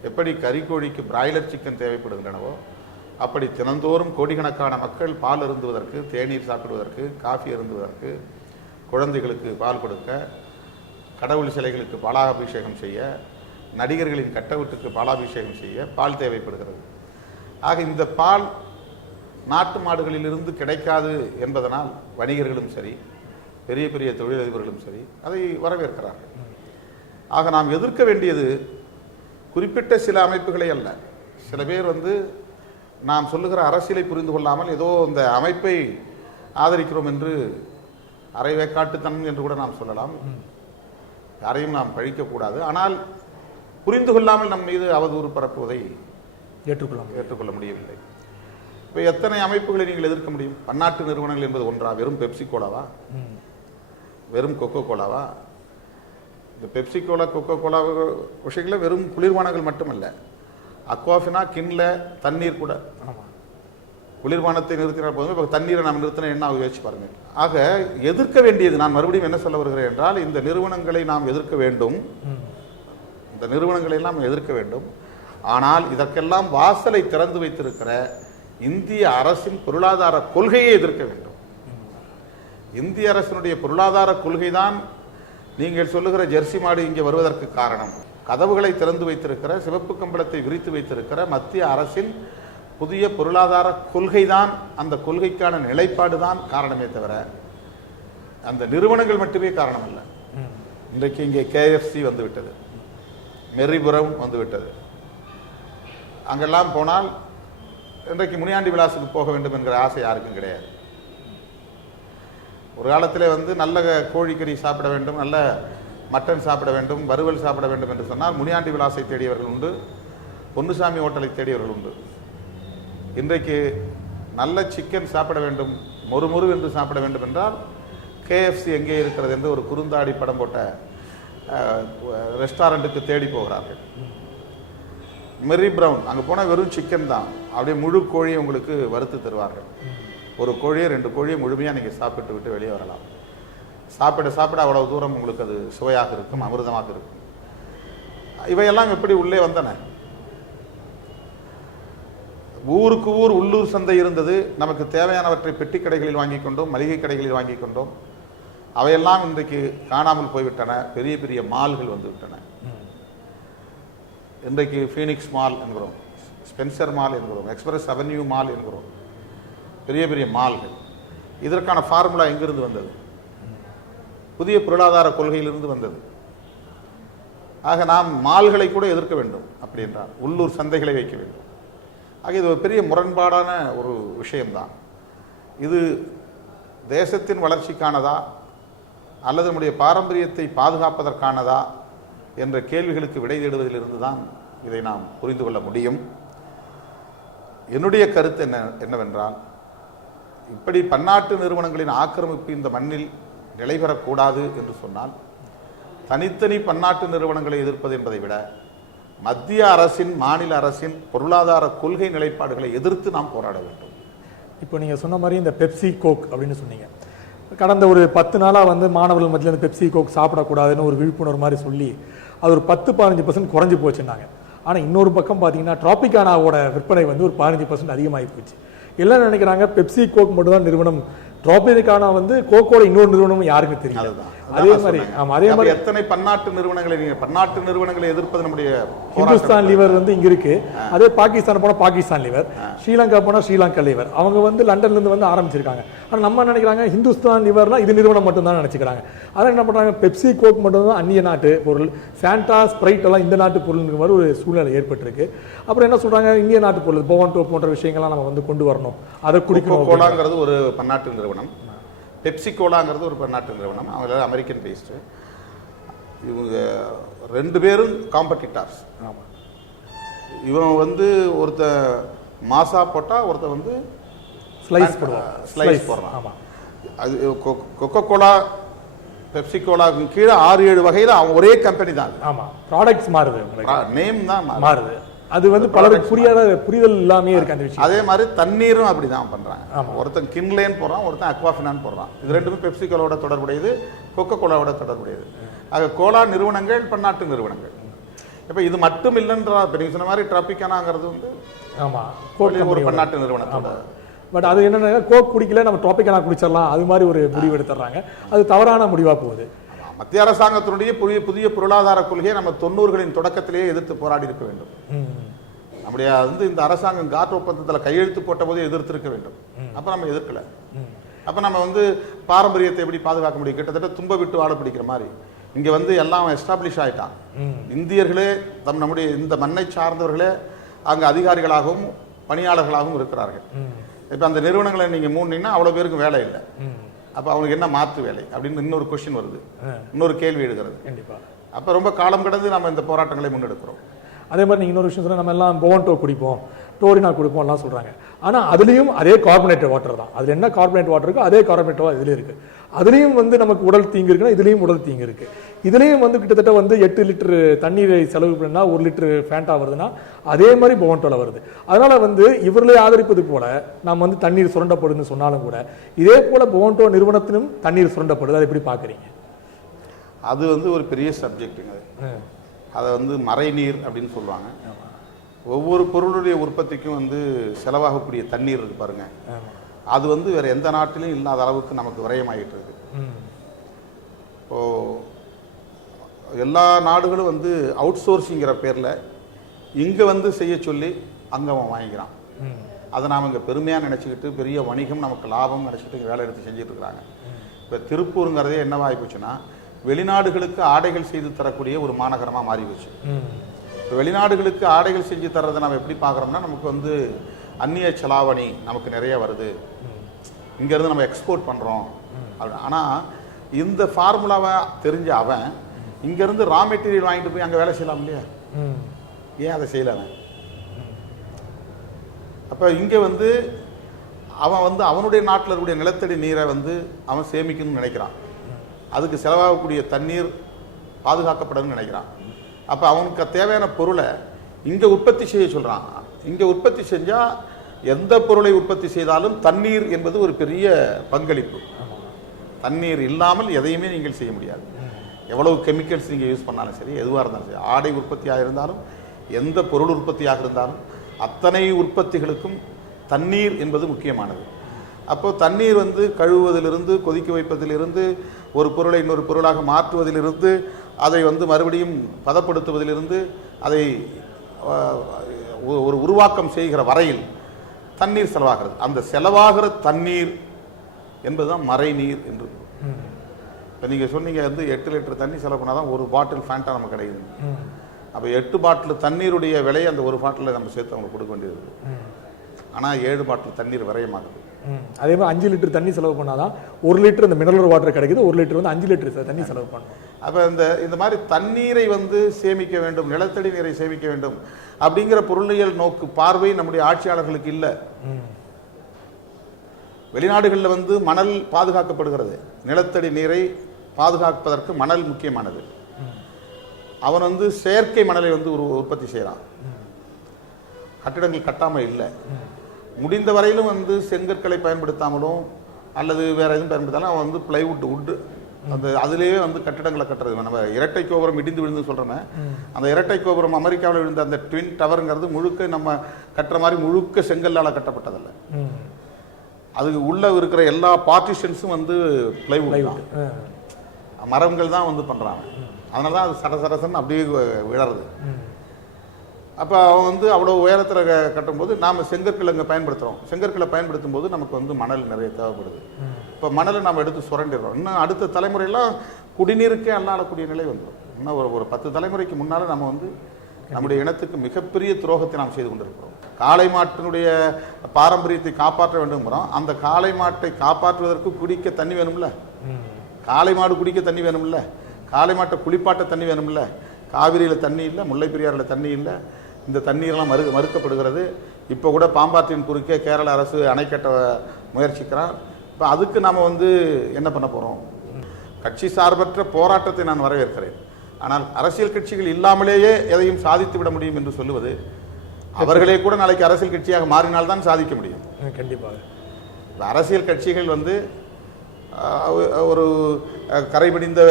எப்படி கறிக்கோழிக்கு பிராய்லர் சிக்கன் தேவைப்படுகின்றனவோ, அப்படி தினந்தோறும் கோடிக்கணக்கான மக்கள் பால் அருந்துவதற்கு, தேநீர் சாப்பிடுவதற்கு, காஃபி அருந்துவதற்கு, குழந்தைகளுக்கு பால் கொடுக்க, கடவுள் சிலைகளுக்கு பாலாபிஷேகம் செய்ய, நடிகர்களின் கட்டவுட்டுக்கு பாலாபிஷேகம் செய்ய பால் தேவைப்படுகிறது. ஆக இந்த பால் நாட்டு மாடுகளிலிருந்து கிடைக்காது என்பதனால் வணிகர்களும் சரி, பெரிய பெரிய தொழிலதிபர்களும் சரி அதை வரவேற்கிறார்கள். ஆக நாம் எதிர்க்க வேண்டியது குறிப்பிட்ட சில அமைப்புகளை அல்ல. சில பேர் நாம் சொல்லுகிற அரசியலை புரிந்து கொள்ளாமல் ஏதோ இந்த அமைப்பை ஆதரிக்கிறோம் என்று அரைவேக்காட்டுத்தனம் என்று கூட நாம் சொல்லலாம். யாரையும் நாம் பழிக்கக்கூடாது. ஆனால் புரிந்து கொள்ளாமல் நம் மீது அவதூறு பரப்புவதை ஏற்றுக்கொள்ள முடியவில்லை. இப்போ எத்தனை அமைப்புகளை நீங்கள் எதிர்க்க முடியும்? பன்னாட்டு நிறுவனங்கள் என்பது ஒன்றா? வெறும் பெப்சி கோலாவா? வெறும் கொக்கோ கோலாவா? இந்த பெப்சி கோலா கொக்கோ கோலா விஷயங்களில் வெறும் குளிர்பானங்கள் மட்டுமல்ல, அக்வாஃபினா கிண்ல தண்ணீர் கூட. குளிர்பானத்தை நிறுத்தினால் போதும், இப்போ தண்ணீரை நாம் நிறுத்தினா என்ன யோசிச்சு பாருங்க. ஆக எதிர்க்க வேண்டியது, நான் மறுபடியும் என்ன சொல்ல வருகிறேன் என்றால், இந்த நிறுவனங்களை நாம் எதிர்க்க வேண்டும், இந்த நிறுவனங்களை எல்லாம் எதிர்க்க வேண்டும். ஆனால் இதற்கெல்லாம் வாசலை திறந்து வைத்திருக்கிற இந்திய அரசின் பொருளாதார கொள்கையை எதிர்க்க வேண்டும். இந்திய அரசினுடைய பொருளாதார கொள்கைதான் நீங்கள் சொல்லுகிற ஜெர்சி மாடு இங்கே வருவதற்கு காரணம். கதவுகளை திறந்து வைத்திருக்கிற, சிவப்பு கம்பளத்தை விரித்து வைத்திருக்கிற மத்திய அரசின் புதிய பொருளாதார கொள்கைதான், அந்த கொள்கைக்கான நிலைப்பாடு தான் காரணமே தவிர அந்த நிறுவனங்கள் மட்டுமே காரணம் அல்ல. இன்றைக்கு இங்கே KFC வந்துவிட்டது, மெரிபுரம் வந்துவிட்டது. அங்கெல்லாம் போனால் இன்றைக்கு முனியாண்டி விலாசுக்கு போக வேண்டும் என்கிற ஆசை யாருக்கும் கிடையாது. ஒரு காலத்தில் நல்ல கோழிக்கறி சாப்பிட வேண்டும், நல்ல மட்டன் சாப்பிட வேண்டும், வறுவல் சாப்பிட வேண்டும் என்று சொன்னால் முனியாண்டி விலாசை தேடியவர்கள் உண்டு, பொன்னுசாமி ஹோட்டலை தேடியவர்கள் உண்டு. இன்றைக்கு நல்ல சிக்கன் சாப்பிட வேண்டும், மொறு என்று சாப்பிட வேண்டும் என்றால் KFC எங்கே இருக்கிறது என்று ஒரு குறுந்தாடி படம் போட்ட ரெஸ்டாரண்ட்டுக்கு தேடி போகிறார்கள். மெரி பிரவுன் அங்கே போனால் வெறும் சிக்கன் தான், அப்படியே முழு கோழியை உங்களுக்கு வறுத்து தருவார்கள். ஒரு கோழியை 2 கோழியை முழுமையாக நீங்கள் சாப்பிட்டு விட்டு வெளியே வரலாம். சாப்பிட அவ்வளவு தூரம் உங்களுக்கு அது சுவையாக இருக்கும், அமிர்தமாக இருக்கும். இவையெல்லாம் எப்படி உள்ளே வந்தன? ஊருக்கு ஊர் உள்ளூர் சந்தை இருந்தது. நமக்கு தேவையானவற்றை பெட்டி கடைகளில் வாங்கி கொண்டோம், மளிகை கடைகளில் வாங்கி கொண்டோம். அவையெல்லாம் இன்றைக்கு காணாமல் போய்விட்டன. பெரிய பெரிய மால்கள் வந்து விட்டன. இன்றைக்கு ஃபீனிக்ஸ் மால் என்கிறோம், ஸ்பென்சர் மால் என்கிறோம், எக்ஸ்பிரஸ் அவென்யூ மால் என்கிறோம், பெரிய பெரிய மால்கள். இதற்கான ஃபார்முலா எங்கிருந்து வந்தது? புதிய பொருளாதார கொள்கையிலிருந்து வந்தது. ஆக நாம் மால்களை கூட எதிர்க்க வேண்டும். அப்படி என்றால் உள்ளூர் சந்தைகளை வைக்க வேண்டும். ஆக இது ஒரு பெரிய முரண்பாடான ஒரு விஷயம்தான். இது தேசத்தின் வளர்ச்சிக்கானதா அல்லது நம்முடைய பாரம்பரியத்தை பாதுகாப்பதற்கானதா என்ற கேள்விகளுக்கு விடை தேடுவதிலிருந்து தான் இதை நாம் புரிந்து கொள்ள முடியும். என்னுடைய கருத்து என்னவென்றால், இப்படி பன்னாட்டு நிறுவனங்களின் ஆக்கிரமிப்பு இந்த மண்ணில் நிலைபெறக்கூடாது என்று சொன்னால், தனித்தனி பன்னாட்டு நிறுவனங்களை எதிர்ப்பது என்பதை விட மத்திய அரசின், மாநில அரசின் பொருளாதார கொள்கை நிலைப்பாடுகளை எதிர்த்து நாம் போராட வேண்டும். இப்போ நீங்கள் சொன்ன மாதிரி இந்த பெப்சி கோக் அப்படின்னு சொன்னீங்க. கடந்த ஒரு 10 நாளாக மாணவர்கள் மத்தியில் இந்த பெப்சி கோக் சாப்பிடக்கூடாதுன்னு ஒரு விழிப்புணர்வு மாதிரி சொல்லி அது ஒரு 10-15% குறைஞ்சி போச்சுன்னாங்க. ஆனால் இன்னொரு பக்கம் பார்த்தீங்கன்னா டிராபிகானாவோட விற்பனை ஒரு 15% அதிகமாகி போச்சு. எல்லாம் நினைக்கிறாங்க பெப்சி கோக் மட்டும் தான் நிறுவனம், டிராபிகானா கோக்கோட இன்னொரு நிறுவனம் யாருக்கும் தெரியாது. அதே மாதிரி எத்தனை பன்னாட்டு நிறுவனங்களை எதிர்ப்பது நம்முடைய ஹிந்துஸ்தான் லிவர் இங்க இருக்கு. அதே பாகிஸ்தான் போனா பாகிஸ்தான் லிவர், ஸ்ரீலங்கா போனா ஸ்ரீலங்கா லிவர். அவங்க லண்டன்ல இருந்து ஆரம்பிச்சிருக்காங்க. ஆனா நம்ம நினைக்கிறாங்க ஹிந்துஸ்தான் லிவர்னா இது நிறுவனம் மட்டும் தான் நினைச்சுக்கிறாங்க. அதான் என்ன பண்றாங்க, பெப்சி கோக் மட்டும் தான் அந்நிய நாட்டு பொருள், ஃபேண்டா ஸ்ப்ரைட் எல்லாம் இந்த நாட்டு பொருள் மாதிரி ஒரு சூழ்நிலை ஏற்பட்டிருக்கு. அப்புறம் என்ன சொல்றாங்க, இந்திய நாட்டு பொருள் போவன்டோ போன்ற விஷயங்கள்லாம் நம்ம கொண்டு வரணும், அதை குடிக்கணும். கோலாங்கிறது ஒரு பன்னாட்டு நிறுவனம், பெப்சி கோலாங்கிறது ஒரு பன்னாட்டு நிறுவனம், அவங்க அமெரிக்கன் பேஸ்டு. இவங்க 2 பேரும் காம்படிட்டர்ஸ். இவன் ஒருத்த மாசா போட்டா ஒருத்த ஸ்லைஸ் போடுறான். அது கொக்கோ கோலா பெப்சி கோலாவுக்கு கீழே 6-7 வகையில் அவன் ஒரே கம்பெனி தான். ஆமா, ப்ராடக்ட்ஸ் மாறுது, நேம் தான் மாறுது. அது பலருக்கு புரிதல் இல்லாமே இருக்கு அந்த விஷயம். அதே மாதிரி தண்ணீரும் அப்படிதான் பண்றாங்க. ஒருத்தன் கின்லேன்னு போடுறான், ஒருத்தன் அக்வாஃபினான்னு போடுறான். இது ரெண்டுமே பெப்சி கோலாவோட தொடர்புடையது, கொக்கோ கோலாவோட தொடர்புடையது. ஆக கோலா நிறுவனங்கள் பன்னாட்டு நிறுவனங்கள். இப்போ இது மட்டும் இல்லைன்றா, இப்போ நீங்கள் சொன்ன மாதிரி டிராபிகானாங்கிறது ஒரு பன்னாட்டு நிறுவனத்தோட. பட் அது என்னன்னா, கோக் குடிக்கல நம்ம டிராபிகானா குடிச்சிடலாம், அது மாதிரி ஒரு முடிவு எடுத்துறாங்க. அது தவறான முடிவா போகுது. மத்திய அரசாங்கத்தினுடைய புதிய பொருளாதார கொள்கையை நம்ம 90களின் தொடக்கத்திலேயே எதிர்த்து போராடி இருக்க வேண்டும். நம்முடைய இந்த அரசாங்கம் காட் ஒப்பந்தத்தில் கையெழுத்து போட்ட போதே எதிர்த்திருக்க வேண்டும். அப்ப நம்ம எதிர்க்கல. அப்ப நம்ம பாரம்பரியத்தை எப்படி பாதுகாக்க முடியும்? கிட்டத்தட்ட தும்ப விட்டு வாழ பிடிக்கிற மாதிரி இங்க எல்லாம் எஸ்டாப்ளிஷ் ஆயிட்டான். இந்தியர்களே நம்முடைய இந்த மண்ணை சார்ந்தவர்களே அங்க அதிகாரிகளாகவும் பணியாளர்களாகவும் இருக்கிறார்கள். இப்ப அந்த நிறுவனங்களை நீங்க மூடினீங்கன்னா அவ்வளவு பேருக்கு வேலை இல்லை. அப்ப அவங்களுக்கு என்ன மாற்று வேலை அப்படின்னு இன்னொரு கொஸ்டின் வருது, இன்னொரு கேள்வி எழுகிறது. கண்டிப்பா. அப்ப ரொம்ப காலம் கடந்து நம்ம இந்த போராட்டங்களை முன்னெடுக்கிறோம். அதே மாதிரி நீங்க இன்னொரு விஷயம் சொன்னா, நம்ம எல்லாம் போவன்டோ குடிப்போம், டோரினா குடிப்போம் எல்லாம் சொல்றாங்க. ஆனா அதுலயும் அதே கார்பனேட்டட் வாட்டர் தான். அதுல என்ன கார்பனேட் வாட்டர் இருக்கோ அதே கார்பனேட் வாட்டர் இதுல இருக்கு. அதுலயும் நமக்கு உடல் தீங்கு இருக்குன்னா இதுலயும் உடல் தீங்கு இருக்கு. இதுலயும் கிட்டத்தட்ட 8 லிட்டர் தண்ணீரை செலவு பண்ணா 1 லிட்டர் ஃபேண்டா வருதுன்னா அதே மாதிரி போவன்டோல வருது. அதனால இவர்களே ஆதரிப்பது போல நாம் தண்ணீர் சுரண்டப்படுதுன்னு சொன்னாலும் கூட இதே போல போவன்டோ நிறுவனத்திலும் தண்ணீர் சுரண்டப்படுது. அதை எப்படி பாக்குறீங்க? அது ஒரு பெரிய சப்ஜெக்ட்டுங்க. அதை மறைநீர் அப்படின்னு சொல்லுவாங்க. ஒவ்வொரு பொருளுடைய உற்பத்திக்கும் செலவாகக்கூடிய தண்ணீர் இருக்கு பாருங்க, அது வேற எந்த நாட்டிலும் இல்லாத அளவுக்கு நமக்கு விரயமாகிட்டு இருக்கு. இப்போ எல்லா நாடுகளும் அவுட் சோர்சிங்கிற பேர்ல இங்க செய்ய சொல்லி அங்க அவன் வாங்கிக்கிறான். அதை நாம இங்க பெருமையா நினைச்சுக்கிட்டு பெரிய வணிகம் நமக்கு லாபம் நினைச்சிட்டு வேலை எடுத்து செஞ்சுட்டு இருக்கிறாங்க. இப்ப திருப்பூருங்கிறதே என்னவா போச்சுன்னா வெளிநாடுகளுக்கு ஆடைகள் செய்து தரக்கூடிய ஒரு மாநகரமா மாறி போச்சு. வெளிநாடுகளுக்கு ஆடைகள் செஞ்சு தர்றதை நம்ம எப்படி பார்க்குறோம்னா நமக்கு அந்நிய செலாவணி நமக்கு நிறைய வருது, இங்கேருந்து நம்ம எக்ஸ்போர்ட் பண்ணுறோம். ஆனால் இந்த ஃபார்முலாவை தெரிஞ்ச அவன் இங்கேருந்து ரா மெட்டீரியல் வாங்கிட்டு போய் அங்கே வேலை செய்யலாம் இல்லையா? ஏன் அதை செய்யலாம்? அப்போ இங்கே அவன் அவனுடைய நாட்டில் இருக்கக்கூடிய நிலத்தடி நீரை அவன் சேமிக்கணும்னு நினைக்கிறான். அதுக்கு செலவாகக்கூடிய தண்ணீர் பாதுகாக்கப்படணும்னு நினைக்கிறான். அப்போ அவனுக்கு தேவையான பொருளை இங்கே உற்பத்தி செய்ய சொல்கிறான். இங்கே உற்பத்தி செஞ்சால் எந்த பொருளை உற்பத்தி செய்தாலும் தண்ணீர் என்பது ஒரு பெரிய பங்களிப்பு. தண்ணீர் இல்லாமல் எதையுமே நீங்கள் செய்ய முடியாது. எவ்வளவு கெமிக்கல்ஸ் நீங்கள் யூஸ் பண்ணாலும் சரி, எதுவாக இருந்தாலும் சரி, ஆடை உற்பத்தியாக இருந்தாலும் எந்த பொருள் உற்பத்தியாக இருந்தாலும் அத்தனை உற்பத்திகளுக்கும் தண்ணீர் என்பது முக்கியமானது. அப்போ தண்ணீர் கழுவுவதிலிருந்து கொதிக்க வைப்பதிலிருந்து ஒரு பொருளை இன்னொரு பொருளாக மாற்றுவதிலிருந்து அதை மறுபடியும் பதப்படுத்துவதிலிருந்து அதை ஒரு உருவாக்கம் செய்கிற வரையில் தண்ணீர் செலவாகிறது. அந்த செலவாகிற தண்ணீர் என்பதுதான் மறைநீர் என்று. இப்போ நீங்கள் சொன்னீங்க 8 லிட்டர் தண்ணி செலவு பண்ணால் தான் ஒரு பாட்டில் ஃபேண்டா நமக்கு கிடைக்குது. அப்போ 8 பாட்டில் தண்ணீருடைய விலை அந்த ஒரு பாட்டில் நம்ம சேர்த்து அவங்களுக்கு கொடுக்க வேண்டியது. ஆனால் 7 பாட்டில் தண்ணீர் விரயமாகுது. அதே மாதிரி 5 லிட்டர் தண்ணி செலவு பண்ணாதான் 1 லிட்டர் இந்த மினரல் வாட்டர் கிடைக்குது. 1 லிட்டர் 5 லிட்டர் தண்ணி செலவு பண்ணணும். அப்போ இந்த மாதிரி தண்ணீரை சேமிக்க வேண்டும், நிலத்தடி நீரை சேமிக்க வேண்டும் அப்படிங்கிற பொருளியல் நோக்கு பார்வை நம்முடைய ஆட்சியாளர்களுக்கு இல்லை. வெளிநாடுகளில் மணல் பாதுகாக்கப்படுகிறது. நிலத்தடி நீரை பாதுகாப்பதற்கு மணல் முக்கியமானது. அவன் செயற்கை மணலை உற்பத்தி செய்யறான். கட்டிடங்கள் கட்டாமல் இல்லை. முடிந்த வரையிலும் செங்கற்களை பயன்படுத்தாமலும் அல்லது வேற எதுவும் பயன்படுத்தாலும் அவன் பிளைவுட் உட் அதிலேயே கட்டிடங்களை கட்டுறது. நம்ம இரட்டை கோபுரம் இடிந்து விழுந்து சொல்றோமே, அந்த இரட்டை கோபுரம் அமெரிக்காவில் விழுந்த அந்த ட்வின் டவர்ங்கிறது முழுக்க நம்ம கட்டுற மாதிரி முழுக்க செங்கல்லால கட்டப்பட்டதல்ல. அது உள்ள இருக்கிற எல்லா பார்ட்டிஷன்ஸும் பிளைவுட் மரங்கள் தான் பண்றாங்க. அதனால தான் அது சரசரசன்னு அப்படியே விழறது. அப்போ அவன் அவ்வளோ உயரத்தில் கட்டும்போது நாம் செங்கற்களை இங்கே பயன்படுத்துகிறோம். செங்கற்களை பயன்படுத்தும் போது நமக்கு மணல் நிறைய தேவைப்படுது. இப்போ மணலை நம்ம எடுத்து சுரண்டிடுறோம். இன்னும் அடுத்த தலைமுறையெல்லாம் குடிநீருக்கே அல்லாடக்கூடிய நிலை வந்துடும். இன்னும் ஒரு 10 தலைமுறைக்கு முன்னால் நம்ம நம்முடைய இனத்துக்கு மிகப்பெரிய துரோகத்தை நாம் செய்து கொண்டிருக்கிறோம். காளை மாட்டினுடைய பாரம்பரியத்தை காப்பாற்ற வேண்டும்ங்கிறோம். அந்த காளை மாட்டை காப்பாற்றுவதற்கு குடிக்க தண்ணி வேணும்ல, காளை மாடு குடிக்க தண்ணி வேணும்ல, காளை மாட்டை குளிப்பாட்ட தண்ணி வேணும்ல. காவிரியில் தண்ணி இல்லை, முல்லை பெரியாறில் தண்ணி இல்லை. இந்த தண்ணீரெல்லாம் மறுக்கப்படுகிறது. இப்போ கூட பாம்பாற்றின் குறுக்கே கேரள அரசு அணை கட்ட முயற்சிக்கிறான். இப்போ அதுக்கு நாம் என்ன பண்ண போகிறோம்? கட்சி சார்பற்ற போராட்டத்தை நான் வரவேற்கிறேன். ஆனால் அரசியல் கட்சிகள் இல்லாமலேயே எதையும் சாதித்து விட முடியும் என்று சொல்லுவது, அவர்களே கூட நாளைக்கு அரசியல் கட்சியாக மாறினால்தான் சாதிக்க முடியும். கண்டிப்பாக அரசியல் கட்சிகள் ஒரு கரைபிடிந்த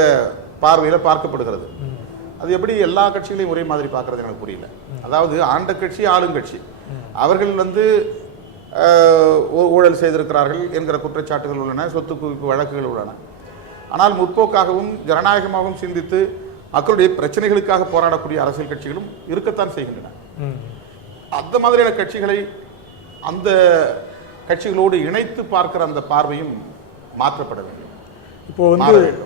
பார்வையில் பார்க்கப்படுகிறது. அது எப்படி எல்லா கட்சிகளையும் ஒரே மாதிரி பார்க்கறது எனக்கு புரியல. அதாவது ஆண்ட கட்சி ஆளுங்கட்சி அவர்கள் ஊழல் செய்திருக்கிறார்கள் என்கிற குற்றச்சாட்டுகள் உள்ளன, சொத்து குவிப்பு வழக்குகள் உள்ளன. ஆனால் முற்போக்காகவும் ஜனநாயகமாகவும் சிந்தித்து மக்களுடைய பிரச்சனைகளுக்காக போராடக்கூடிய அரசியல் கட்சிகளும் இருக்கத்தான் செய்கின்றன. அந்த மாதிரியான கட்சிகளை அந்த கட்சிகளோடு இணைத்து பார்க்கிற அந்த பார்வையும் மாற்றப்பட வேண்டும்.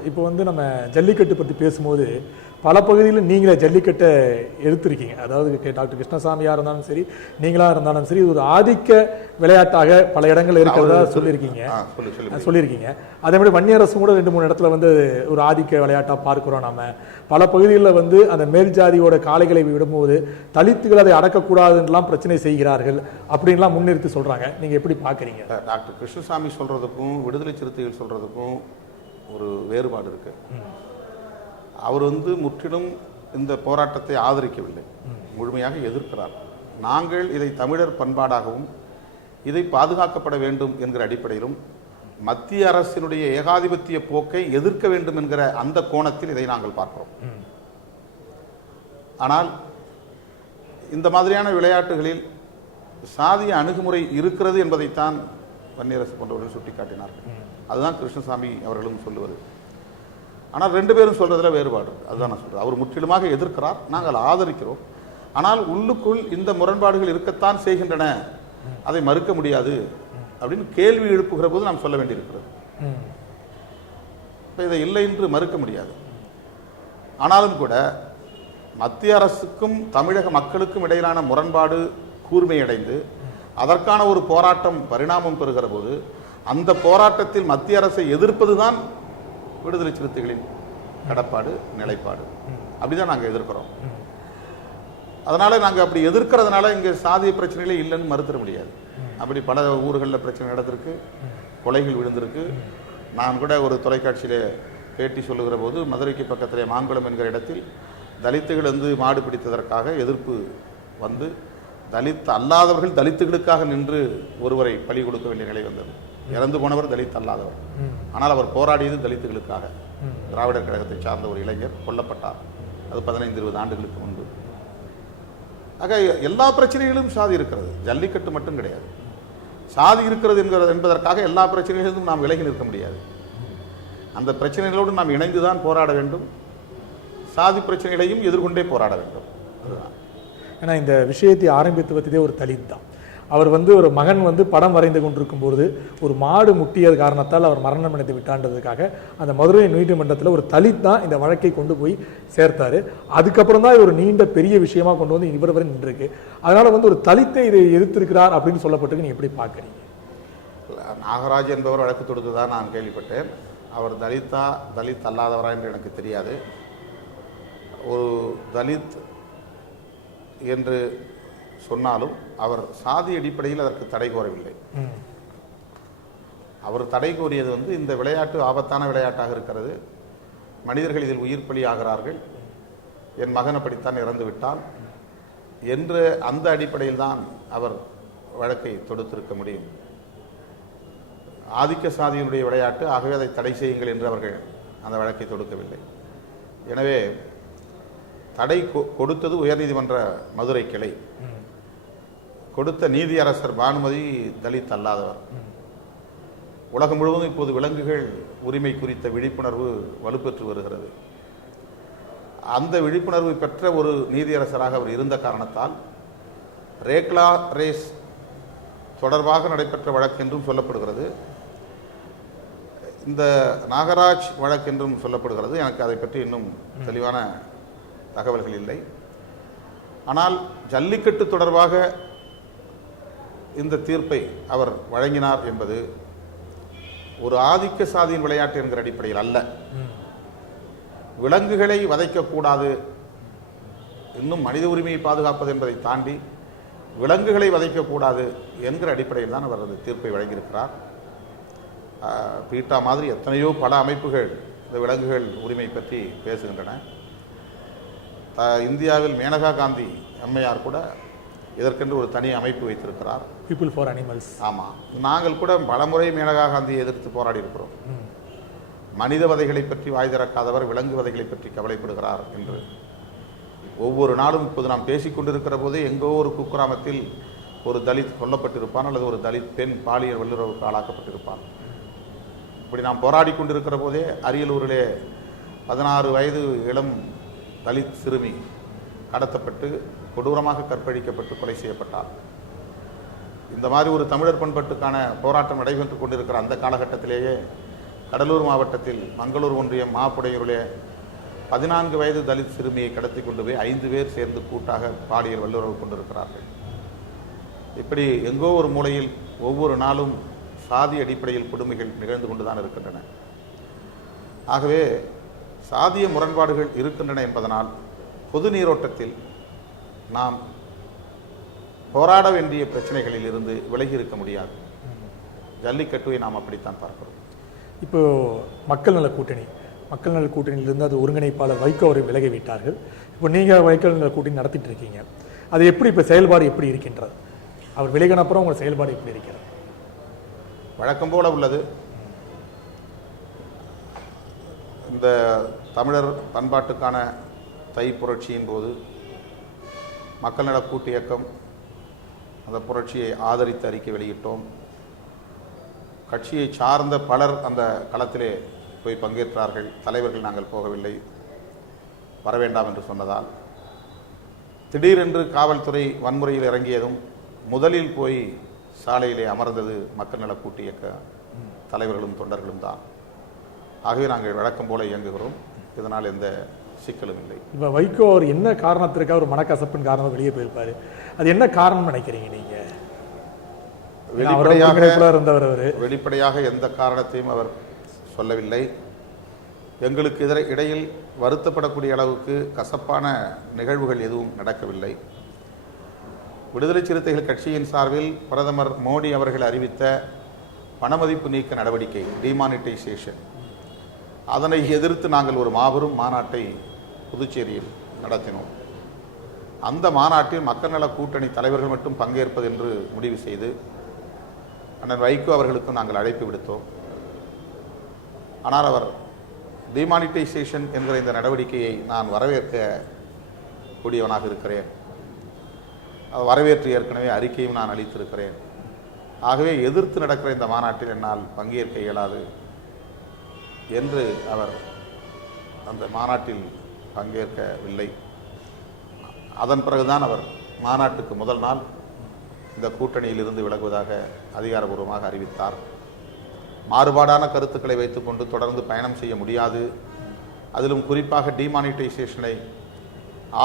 இப்போ வந்து நம்ம ஜல்லிக்கட்டு பற்றி பேசும்போது பல பகுதியில் நீங்களே ஜல்லிக்கட்டை எடுத்திருக்கீங்க. அதாவது டாக்டர் கிருஷ்ணசாமியாக இருந்தாலும் சரி, நீங்களா இருந்தாலும் சரி, ஒரு ஆதிக்க விளையாட்டாக பல இடங்கள் இருக்கிறதா சொல்லியிருக்கீங்க. அதே மாதிரி வன்னியரசு கூட 2-3 இடத்துல வந்து ஒரு ஆதிக்க விளையாட்டாக பார்க்கிறோம். நம்ம பல பகுதிகளில் வந்து அந்த மேல் ஜாதியோட காளைகளை விடும்போது தலித்துகள் அதை அடக்கக்கூடாதுன்னெலாம் பிரச்சனை செய்கிறார்கள் அப்படின்லாம் முன்னிறுத்தி சொல்றாங்க. நீங்க எப்படி பார்க்குறீங்க? டாக்டர் கிருஷ்ணசாமி சொல்றதுக்கும் விடுதலை சிறுத்தைகள் சொல்றதுக்கும் ஒரு வேறுபாடு இருக்கு. அவர் வந்து முற்றிலும் இந்த போராட்டத்தை ஆதரிக்கவில்லை, முழுமையாக எதிர்க்கிறார். நாங்கள் இதை தமிழர் பண்பாடாகவும் இதை பாதுகாக்கப்பட வேண்டும் என்கிற அடிப்படையிலும் மத்திய அரசினுடைய ஏகாதிபத்திய போக்கை எதிர்க்க வேண்டும் என்கிற அந்த கோணத்தில் இதை நாங்கள் பார்க்கிறோம். ஆனால் இந்த மாதிரியான விளையாட்டுகளில் சாதிய அணுகுமுறை இருக்கிறது என்பதைத்தான் வன்னியரசு போன்றவர்கள் சுட்டிக்காட்டினார்கள். அதுதான் கிருஷ்ணசாமி அவர்களும் சொல்லுவது. ஆனால் 2 பேரும் சொல்றதுல வேறுபாடு. அதுதான் நான் சொல்றேன். அவர் முற்றிலுமாக எதிர்க்கிறார், நாங்கள் ஆதரிக்கிறோம். ஆனால் உள்ளுக்குள் இந்த முரண்பாடுகள் இருக்கத்தான் செய்கின்றன, அதை மறுக்க முடியாது அப்படின்னு கேள்வி எழுப்புகிற போது நாம் சொல்ல வேண்டியிருக்கிறது. இதை இல்லை என்று மறுக்க முடியாது. ஆனாலும் கூட மத்திய அரசுக்கும் தமிழக மக்களுக்கும் இடையிலான முரண்பாடு கூர்மையடைந்து அதற்கான ஒரு போராட்டம் பரிணாமம் பெறுகிற போது அந்த போராட்டத்தில் மத்திய அரசை எதிர்ப்பதுதான் விடுதலை சிறுத்தைகளின் கடப்பாடு, நிலைப்பாடு. அப்படிதான் நாங்கள் எதிர்க்கிறோம். அதனால நாங்கள் அப்படி எதிர்க்கிறதுனால இங்கே சாதிய பிரச்சனைகளே இல்லைன்னு மறுத்திட முடியாது. அப்படி பல ஊர்களில் பிரச்சனை நடந்திருக்கு, கொலைகள் விழுந்திருக்கு. நான் கூட ஒரு தொலைக்காட்சியில பேட்டி சொல்லுகிற போது மதுரைக்கு பக்கத்திலே மாங்குளம் என்கிற இடத்தில் தலித்துகள் வந்து மாடு பிடித்ததற்காக எதிர்ப்பு வந்து தலித் அல்லாதவர்கள் தலித்துகளுக்காக நின்று ஒருவரை பலி கொடுக்க வேண்டிய நிலை வந்தது. இறந்து போனவர் தலித் அல்லாதவர், ஆனால் அவர் போராடியது தலித்துகளுக்காக. திராவிடர் கழகத்தை சார்ந்த ஒரு இளைஞர் கொல்லப்பட்டார். அது 15-20 ஆண்டுகளுக்கு முன்பு. ஆக எல்லா பிரச்சனைகளும் சாதி இருக்கிறது, ஜல்லிக்கட்டு மட்டும் கிடையாது. சாதி இருக்கிறது என்பதற்காக எல்லா பிரச்சனைகளிலும் நாம் விலகி நிற்க முடியாது. அந்த பிரச்சனைகளோடு நாம் இணைந்துதான் போராட வேண்டும். சாதி பிரச்சனைகளையும் எதிர்கொண்டே போராட வேண்டும். அதுதான். ஏன்னா இந்த விஷயத்தை ஆரம்பித்து வச்சதே ஒரு தலித் தான். அவர் வந்து ஒரு மகன் வந்து படம் வரைந்து கொண்டிருக்கும் பொழுது ஒரு மாடு முட்டியது காரணத்தால் அவர் மரணம் அடைந்து விட்டான்றதுக்காக அந்த மதுரை நீதிமன்றத்தில் ஒரு தலித் தான் இந்த வழக்கை கொண்டு போய் சேர்த்தாரு. அதுக்கப்புறம் தான் ஒரு நீண்ட பெரிய விஷயமா கொண்டு வந்து இவர் வரை நின்றுருக்கு. அதனால வந்து ஒரு தலித்தை இதை எதிர்த்திருக்கிறார் அப்படின்னு சொல்லப்பட்டு நீங்க எப்படி பார்க்குறீங்க? நாகராஜ் என்பவர் வழக்கு தொடுத்துதான் நான் கேள்விப்பட்டேன். அவர் தலித்தா தலித் அல்லாதவரா என்று எனக்கு தெரியாது. ஒரு தலித் என்று சொன்னாலும் அவர் சாதி அடிப்படையில் அதற்கு தடை கோரவில்லை. அவர் தடை கோரியது வந்து இந்த விளையாட்டு ஆபத்தான விளையாட்டாக இருக்கிறது, மனிதர்கள் இதில் உயிர் பலி ஆகிறார்கள், என் மகன் அப்படித்தான் இறந்து விட்டான் என்ற அந்த அடிப்படையில் தான் அவர் வழக்கை தொடுத்திருக்க முடியும். ஆதிக்க சாதியினுடைய விளையாட்டு, ஆகவே அதை தடை செய்யுங்கள் என்று அவர்கள் அந்த வழக்கை தொடுக்கவில்லை. எனவே தடை கொடுத்தது உயர்நீதிமன்ற மதுரை கிளை. கொடுத்த நீதியரசர் பானுமதி தலித் அல்லாதவர். உலகம் முழுவதும் இப்போது விலங்குகள் உரிமை குறித்த விழிப்புணர்வு வலுப்பெற்று வருகிறது. அந்த விழிப்புணர்வு பெற்ற ஒரு நீதியரசராக அவர் இருந்த காரணத்தால் ரேக்லா ரேஸ் தொடர்பாக நடைபெற்ற வழக்கு என்றும் சொல்லப்படுகிறது, இந்த நாகராஜ் வழக்கு என்றும் சொல்லப்படுகிறது. எனக்கு அதை பற்றி இன்னும் தெளிவான தகவல்கள் இல்லை. ஆனால் ஜல்லிக்கட்டு தொடர்பாக இந்த தீர்ப்பை அவர் வழங்கினார் என்பது ஒரு ஆதிக்க சாதியின் விளையாட்டு என்கிற அடிப்படையில் அல்ல. விலங்குகளை வதைக்கக்கூடாது, இன்னும் மனித உரிமையை பாதுகாப்பது என்பதை தாண்டி விலங்குகளை வதைக்கக்கூடாது என்கிற அடிப்படையில் தான் அவர் அந்த தீர்ப்பை வழங்கியிருக்கிறார். பீட்டா மாதிரி எத்தனையோ பல அமைப்புகள் இந்த விலங்குகள் உரிமை பற்றி பேசுகின்றன. இந்தியாவில் மேனகா காந்தி அம்மையார் கூட இதற்கென்று ஒரு தனி அமைப்பு வைத்திருக்கிறார், பீப்புள் ஃபார் அனிமல்ஸ். ஆமாம், நாங்கள் கூட பலமுறை மேனகா காந்தியை எதிர்த்து போராடி இருக்கிறோம். மனித வதைகளை பற்றி வாய் திறக்காதவர் விலங்கு வதைகளை பற்றி கவலைப்படுகிறார் என்று. ஒவ்வொரு நாளும் இப்போது நாம் பேசிக்கொண்டிருக்கிற போதே எங்கோ ஒரு குக்கிராமத்தில் ஒரு தலித் கொல்லப்பட்டிருப்பான், அல்லது ஒரு தலித் பெண் பாலியல் வல்லுறவுக்கு ஆளாக்கப்பட்டிருப்பான். இப்படி நாம் போராடி கொண்டிருக்கிற போதே அரியலூரிலே 16 வயது இளம் தலித் சிறுமி கடத்தப்பட்டு கொடூரமாக கற்பழிக்கப்பட்டு கொலை செய்யப்பட்டார். இந்த மாதிரி ஒரு தமிழர் பண்பாட்டுக்கான போராட்டம் நடைபெற்று கொண்டிருக்கிற அந்த காலகட்டத்திலேயே கடலூர் மாவட்டத்தில் மங்களூர் ஒன்றியம் மாப்புடையூரிலே 14 வயது தலித் சிறுமியை கடத்தி கொண்டு போய் 5 பேர் சேர்ந்து கூட்டாக பாலியல் வல்லுறவு கொண்டிருக்கிறார்கள். இப்படி எங்கோ ஒரு மூலையில் ஒவ்வொரு நாளும் சாதி அடிப்படையில் கொடுமைகள் நிகழ்ந்து கொண்டுதான் இருக்கின்றன. ஆகவே சாதிய முரண்பாடுகள் இருக்கின்றன என்பதனால் பொது நீரோட்டத்தில் நாம் போராட வேண்டிய பிரச்சனைகளில் இருந்து விலகி இருக்க முடியாது. ஜல்லிக்கட்டுவை நாம் அப்படித்தான் பார்க்கிறோம். இப்போ மக்கள் நல கூட்டணியிலிருந்து அது ஒருங்கிணைப்பாளர் வைகோ அவரை விலகி விட்டார்கள். இப்போ நீங்கள் மக்கள் நல கூட்டணி நடத்திட்டு இருக்கீங்க. அது எப்படி இப்போ செயல்பாடு எப்படி இருக்கின்றது? அவர் விலகின அப்புறம் உங்கள் செயல்பாடு எப்படி இருக்கிறது? வழக்கம் போல உள்ளது. இந்த தமிழர் பண்பாட்டுக்கான தை புரட்சியின் போது மக்கள் நல கூட்டு இயக்கம் அந்த புரட்சியை ஆதரித்து அறிக்கை வெளியிட்டோம். கட்சியை சார்ந்த பலர் அந்த களத்திலே போய் பங்கேற்றார்கள். தலைவர்கள் நாங்கள் போகவில்லை, வர வேண்டாம் என்று சொன்னதால் திடீரென்று காவல்துறை வன்முறையில் இறங்கியதும் முதலில் போய் சாலையிலே அமர்ந்தது மக்கள் நல கூட்டு இயக்க தலைவர்களும் தொண்டர்களும் தான். ஆகவே நாங்கள் வழக்கம் போல இயங்குகிறோம். இதனால் எந்த சிக்கலும் இல்லை. இப்போ வைகோ அவர் என்ன காரணத்திற்காக ஒரு மனக்கசப்பின் காரணமாக வெளியே போயிருப்பாரு, அது என்ன காரணம் நினைக்கிறீங்க நீங்க? வெளிப்படையாக எந்த காரணத்தையும் அவர் சொல்லவில்லை. எங்களுக்கு இடையில் வருத்தப்படக்கூடிய அளவுக்கு கசப்பான நிகழ்வுகள் எதுவும் நடக்கவில்லை. விடுதலை சிறுத்தைகள் கட்சியின் சார்பில் பிரதமர் மோடி அவர்கள் அறிவித்த பணமதிப்பு நீக்க நடவடிக்கை, டிமானிட்டைசேஷன், அதனை எதிர்த்து நாங்கள் ஒரு மாபெரும் மாநாட்டை புதுச்சேரியில் நடத்தினோம். அந்த மாநாட்டில் மக்கள் நல கூட்டணி தலைவர்கள் மட்டும் பங்கேற்பது என்று முடிவு செய்து அண்ணன் வைகோ அவர்களுக்கும் நாங்கள் அழைப்பு விடுத்தோம். ஆனால் அவர் டிமானிட்டைசேஷன் என்கிற இந்த நடவடிக்கையை நான் வரவேற்க கூடியவனாக இருக்கிறேன், வரவேற்று ஏற்கனவே அறிக்கையும் நான் அளித்திருக்கிறேன். ஆகவே எதிர்த்து நடக்கிற இந்த மாநாட்டில் என்னால் பங்கேற்க இயலாது என்று அவர் அந்த மாநாட்டில் பங்கேற்கவில்லை. அதன் பிறகுதான் அவர் மாநாட்டுக்கு முதல் நாள் இந்த கூட்டணியில் இருந்து விலகுவதாக அதிகாரபூர்வமாக அறிவித்தார். மாறுபாடான கருத்துக்களை வைத்துக்கொண்டு தொடர்ந்து பயணம் செய்ய முடியாது, அதிலும் குறிப்பாக டிமானிட்டைசேஷனை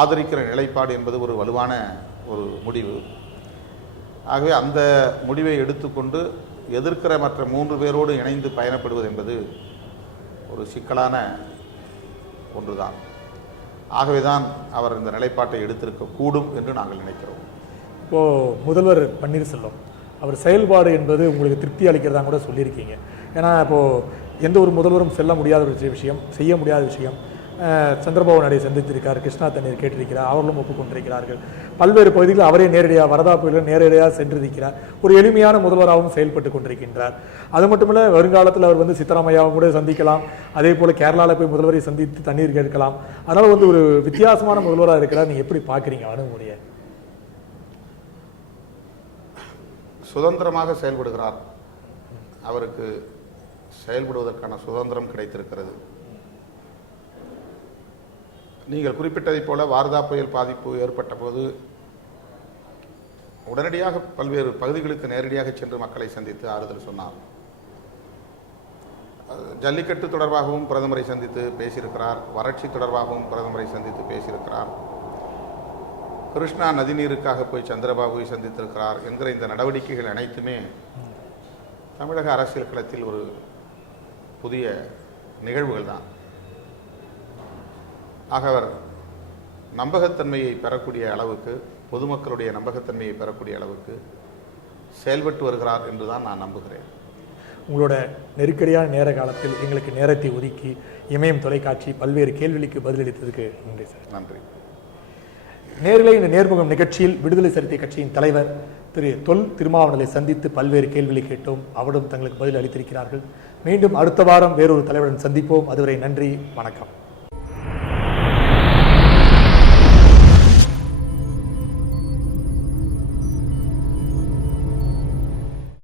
ஆதரிக்கிற நிலைப்பாடு என்பது ஒரு வலுவான ஒரு முடிவு. ஆகவே அந்த முடிவை எடுத்துக்கொண்டு எதிர்க்கிற மற்ற 3 பேரோடு இணைந்து பயணப்படுவது என்பது ஒரு சிக்கலான ஒன்றுதான். ஆகவேதான் அவர் இந்த நிலைப்பாட்டை எடுத்திருக்க கூடும் என்று நாங்கள் நினைக்கிறோம். இப்போது முதல்வர் பன்னீர்செல்வம் அவர் செயல்பாடு என்பது உங்களுக்கு திருப்தி அளிக்கிறதா கூட சொல்லியிருக்கீங்க. ஏன்னா இப்போது எந்த ஒரு முதல்வரும் செல்ல முடியாத ஒரு விஷயம், செய்ய முடியாத விஷயம். சந்திரபாபு நாயுடு சந்தித்திருக்கார், கிருஷ்ணா தண்ணீர் கேட்டிருக்கிறார், அவர்களும் ஒப்புக்கொண்டிருக்கிறார்கள். பல்வேறு பகுதிகளில் அவரே நேரடியாக வரதா புயலில் நேரடியாக சென்றிருக்கிறார். ஒரு எளிமையான முதல்வராகவும் செயல்பட்டு கொண்டிருக்கின்றார். அது மட்டுமில்ல, வருங்காலத்தில் அவர் சித்தராமையாவும் கூட சந்திக்கலாம். அதே போல் கேரளாவில் போய் முதல்வரை சந்தித்து தண்ணீர் கேட்கலாம். அதனால் ஒரு வித்தியாசமான முதல்வராக இருக்கிறார். நீங்கள் எப்படி பார்க்குறீங்க அணுகுமுறையை? சுதந்திரமாக செயல்படுகிறார். அவருக்கு செயல்படுவதற்கான சுதந்திரம் கிடைத்திருக்கிறது. நீங்கள் குறிப்பிட்டதைப் போல வார்தா புயல் பாதிப்பு ஏற்பட்ட போது உடனடியாக பல்வேறு பகுதிகளுக்கு நேரடியாக சென்று மக்களை சந்தித்து ஆறுதல் சொன்னார். ஜல்லிக்கட்டு தொடர்பாகவும் பிரதமரை சந்தித்து பேசியிருக்கிறார். வறட்சி தொடர்பாகவும் பிரதமரை சந்தித்து பேசியிருக்கிறார். கிருஷ்ணா நதிநீருக்காக போய் சந்திரபாபுவை சந்தித்திருக்கிறார் என்கிற இந்த நடவடிக்கைகள் அனைத்துமே தமிழக அரசியல் களத்தில் ஒரு புதிய நிகழ்வுகள் தான். ஆக அவர் நம்பகத்தன்மையை பெறக்கூடிய அளவுக்கு, பொதுமக்களுடைய நம்பகத்தன்மையை பெறக்கூடிய அளவுக்கு செயல்பட்டு வருகிறார் என்றுதான் நான் நம்புகிறேன். உங்களோட நெருக்கடியான நேர காலத்தில் எங்களுக்கு நேரத்தை ஒதுக்கி இமயம் தொலைக்காட்சி பல்வேறு கேள்விகளுக்கு பதிலளித்ததுக்கு நன்றி சார். நன்றி. நேரிலே இந்த நேர்முகம் நிகழ்ச்சியில் விடுதலை சிறுத்தை கட்சியின் தலைவர் திரு தொல் திருமாவளவனை சந்தித்து பல்வேறு கேள்விகளை கேட்டோம். அவரும் தங்களுக்கு பதில் அளித்திருக்கிறார்கள். மீண்டும் அடுத்த வாரம் வேறொரு தலைவருடன் சந்திப்போம். அதுவரை நன்றி, வணக்கம்.